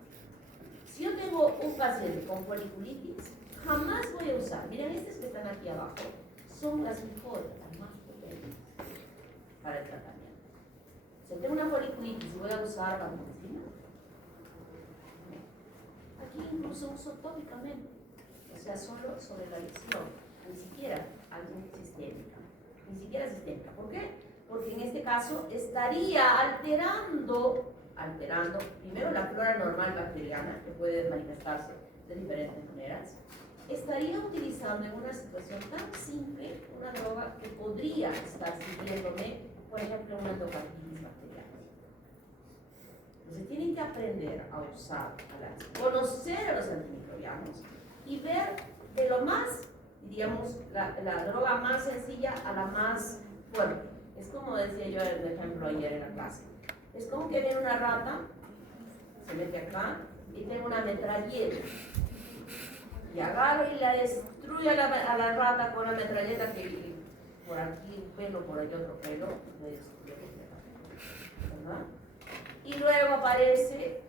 Si yo tengo un paciente con foliculitis, jamás voy a usar, miren estos que están aquí abajo, son las mejores, las más potentes para el tratamiento. Si tengo una foliculitis, ¿voy a usar vancomicina? Aquí incluso uso tópicamente, o sea, solo sobre la lesión, ni siquiera algo sistémica, ni siquiera sistémica. ¿Por qué? Porque en este caso estaría alterando primero la flora normal bacteriana, que puede manifestarse de diferentes maneras. Estaría utilizando en una situación tan simple una droga que podría estar sirviéndome, por ejemplo, una endocarditis bacteriana. Entonces tienen que aprender a usar, conocer a los antimicrobianos y ver de lo más, diríamos, la droga más sencilla a la más fuerte. Es como decía yo el ejemplo ayer en la clase. Es como que viene una rata, se mete acá y tengo una metralleta. Y agarro y la destruyo a la rata con la metralleta que por aquí un pelo, por allá otro pelo, lo destruyo completamente. ¿Verdad? Y luego aparece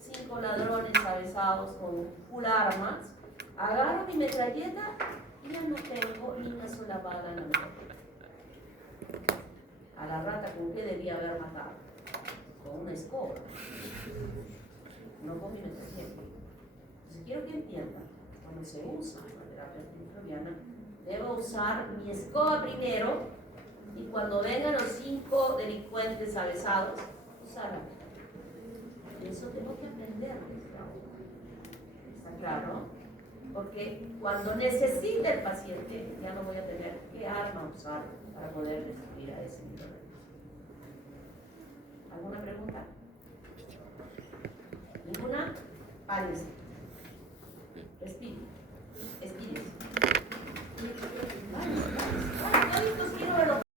5 ladrones avesados con full armas Agarro mi metralleta y ya no tengo ni una sola bala en la metralleta. A la rata, ¿con qué debía haber matado? Con una escoba, no con mi metralleta. Entonces quiero que entiendan, cuando se usa la terapia antimicrobiana, debo usar mi escoba primero y cuando vengan los 5 delincuentes avesados, usar la metralleta. Y eso tengo que aprenderlo. ¿Está claro? Porque cuando necesite el paciente, ya no voy a tener qué arma usar para poder destruir a ese nivel. ¿Alguna pregunta? ¿Ninguna? Párense.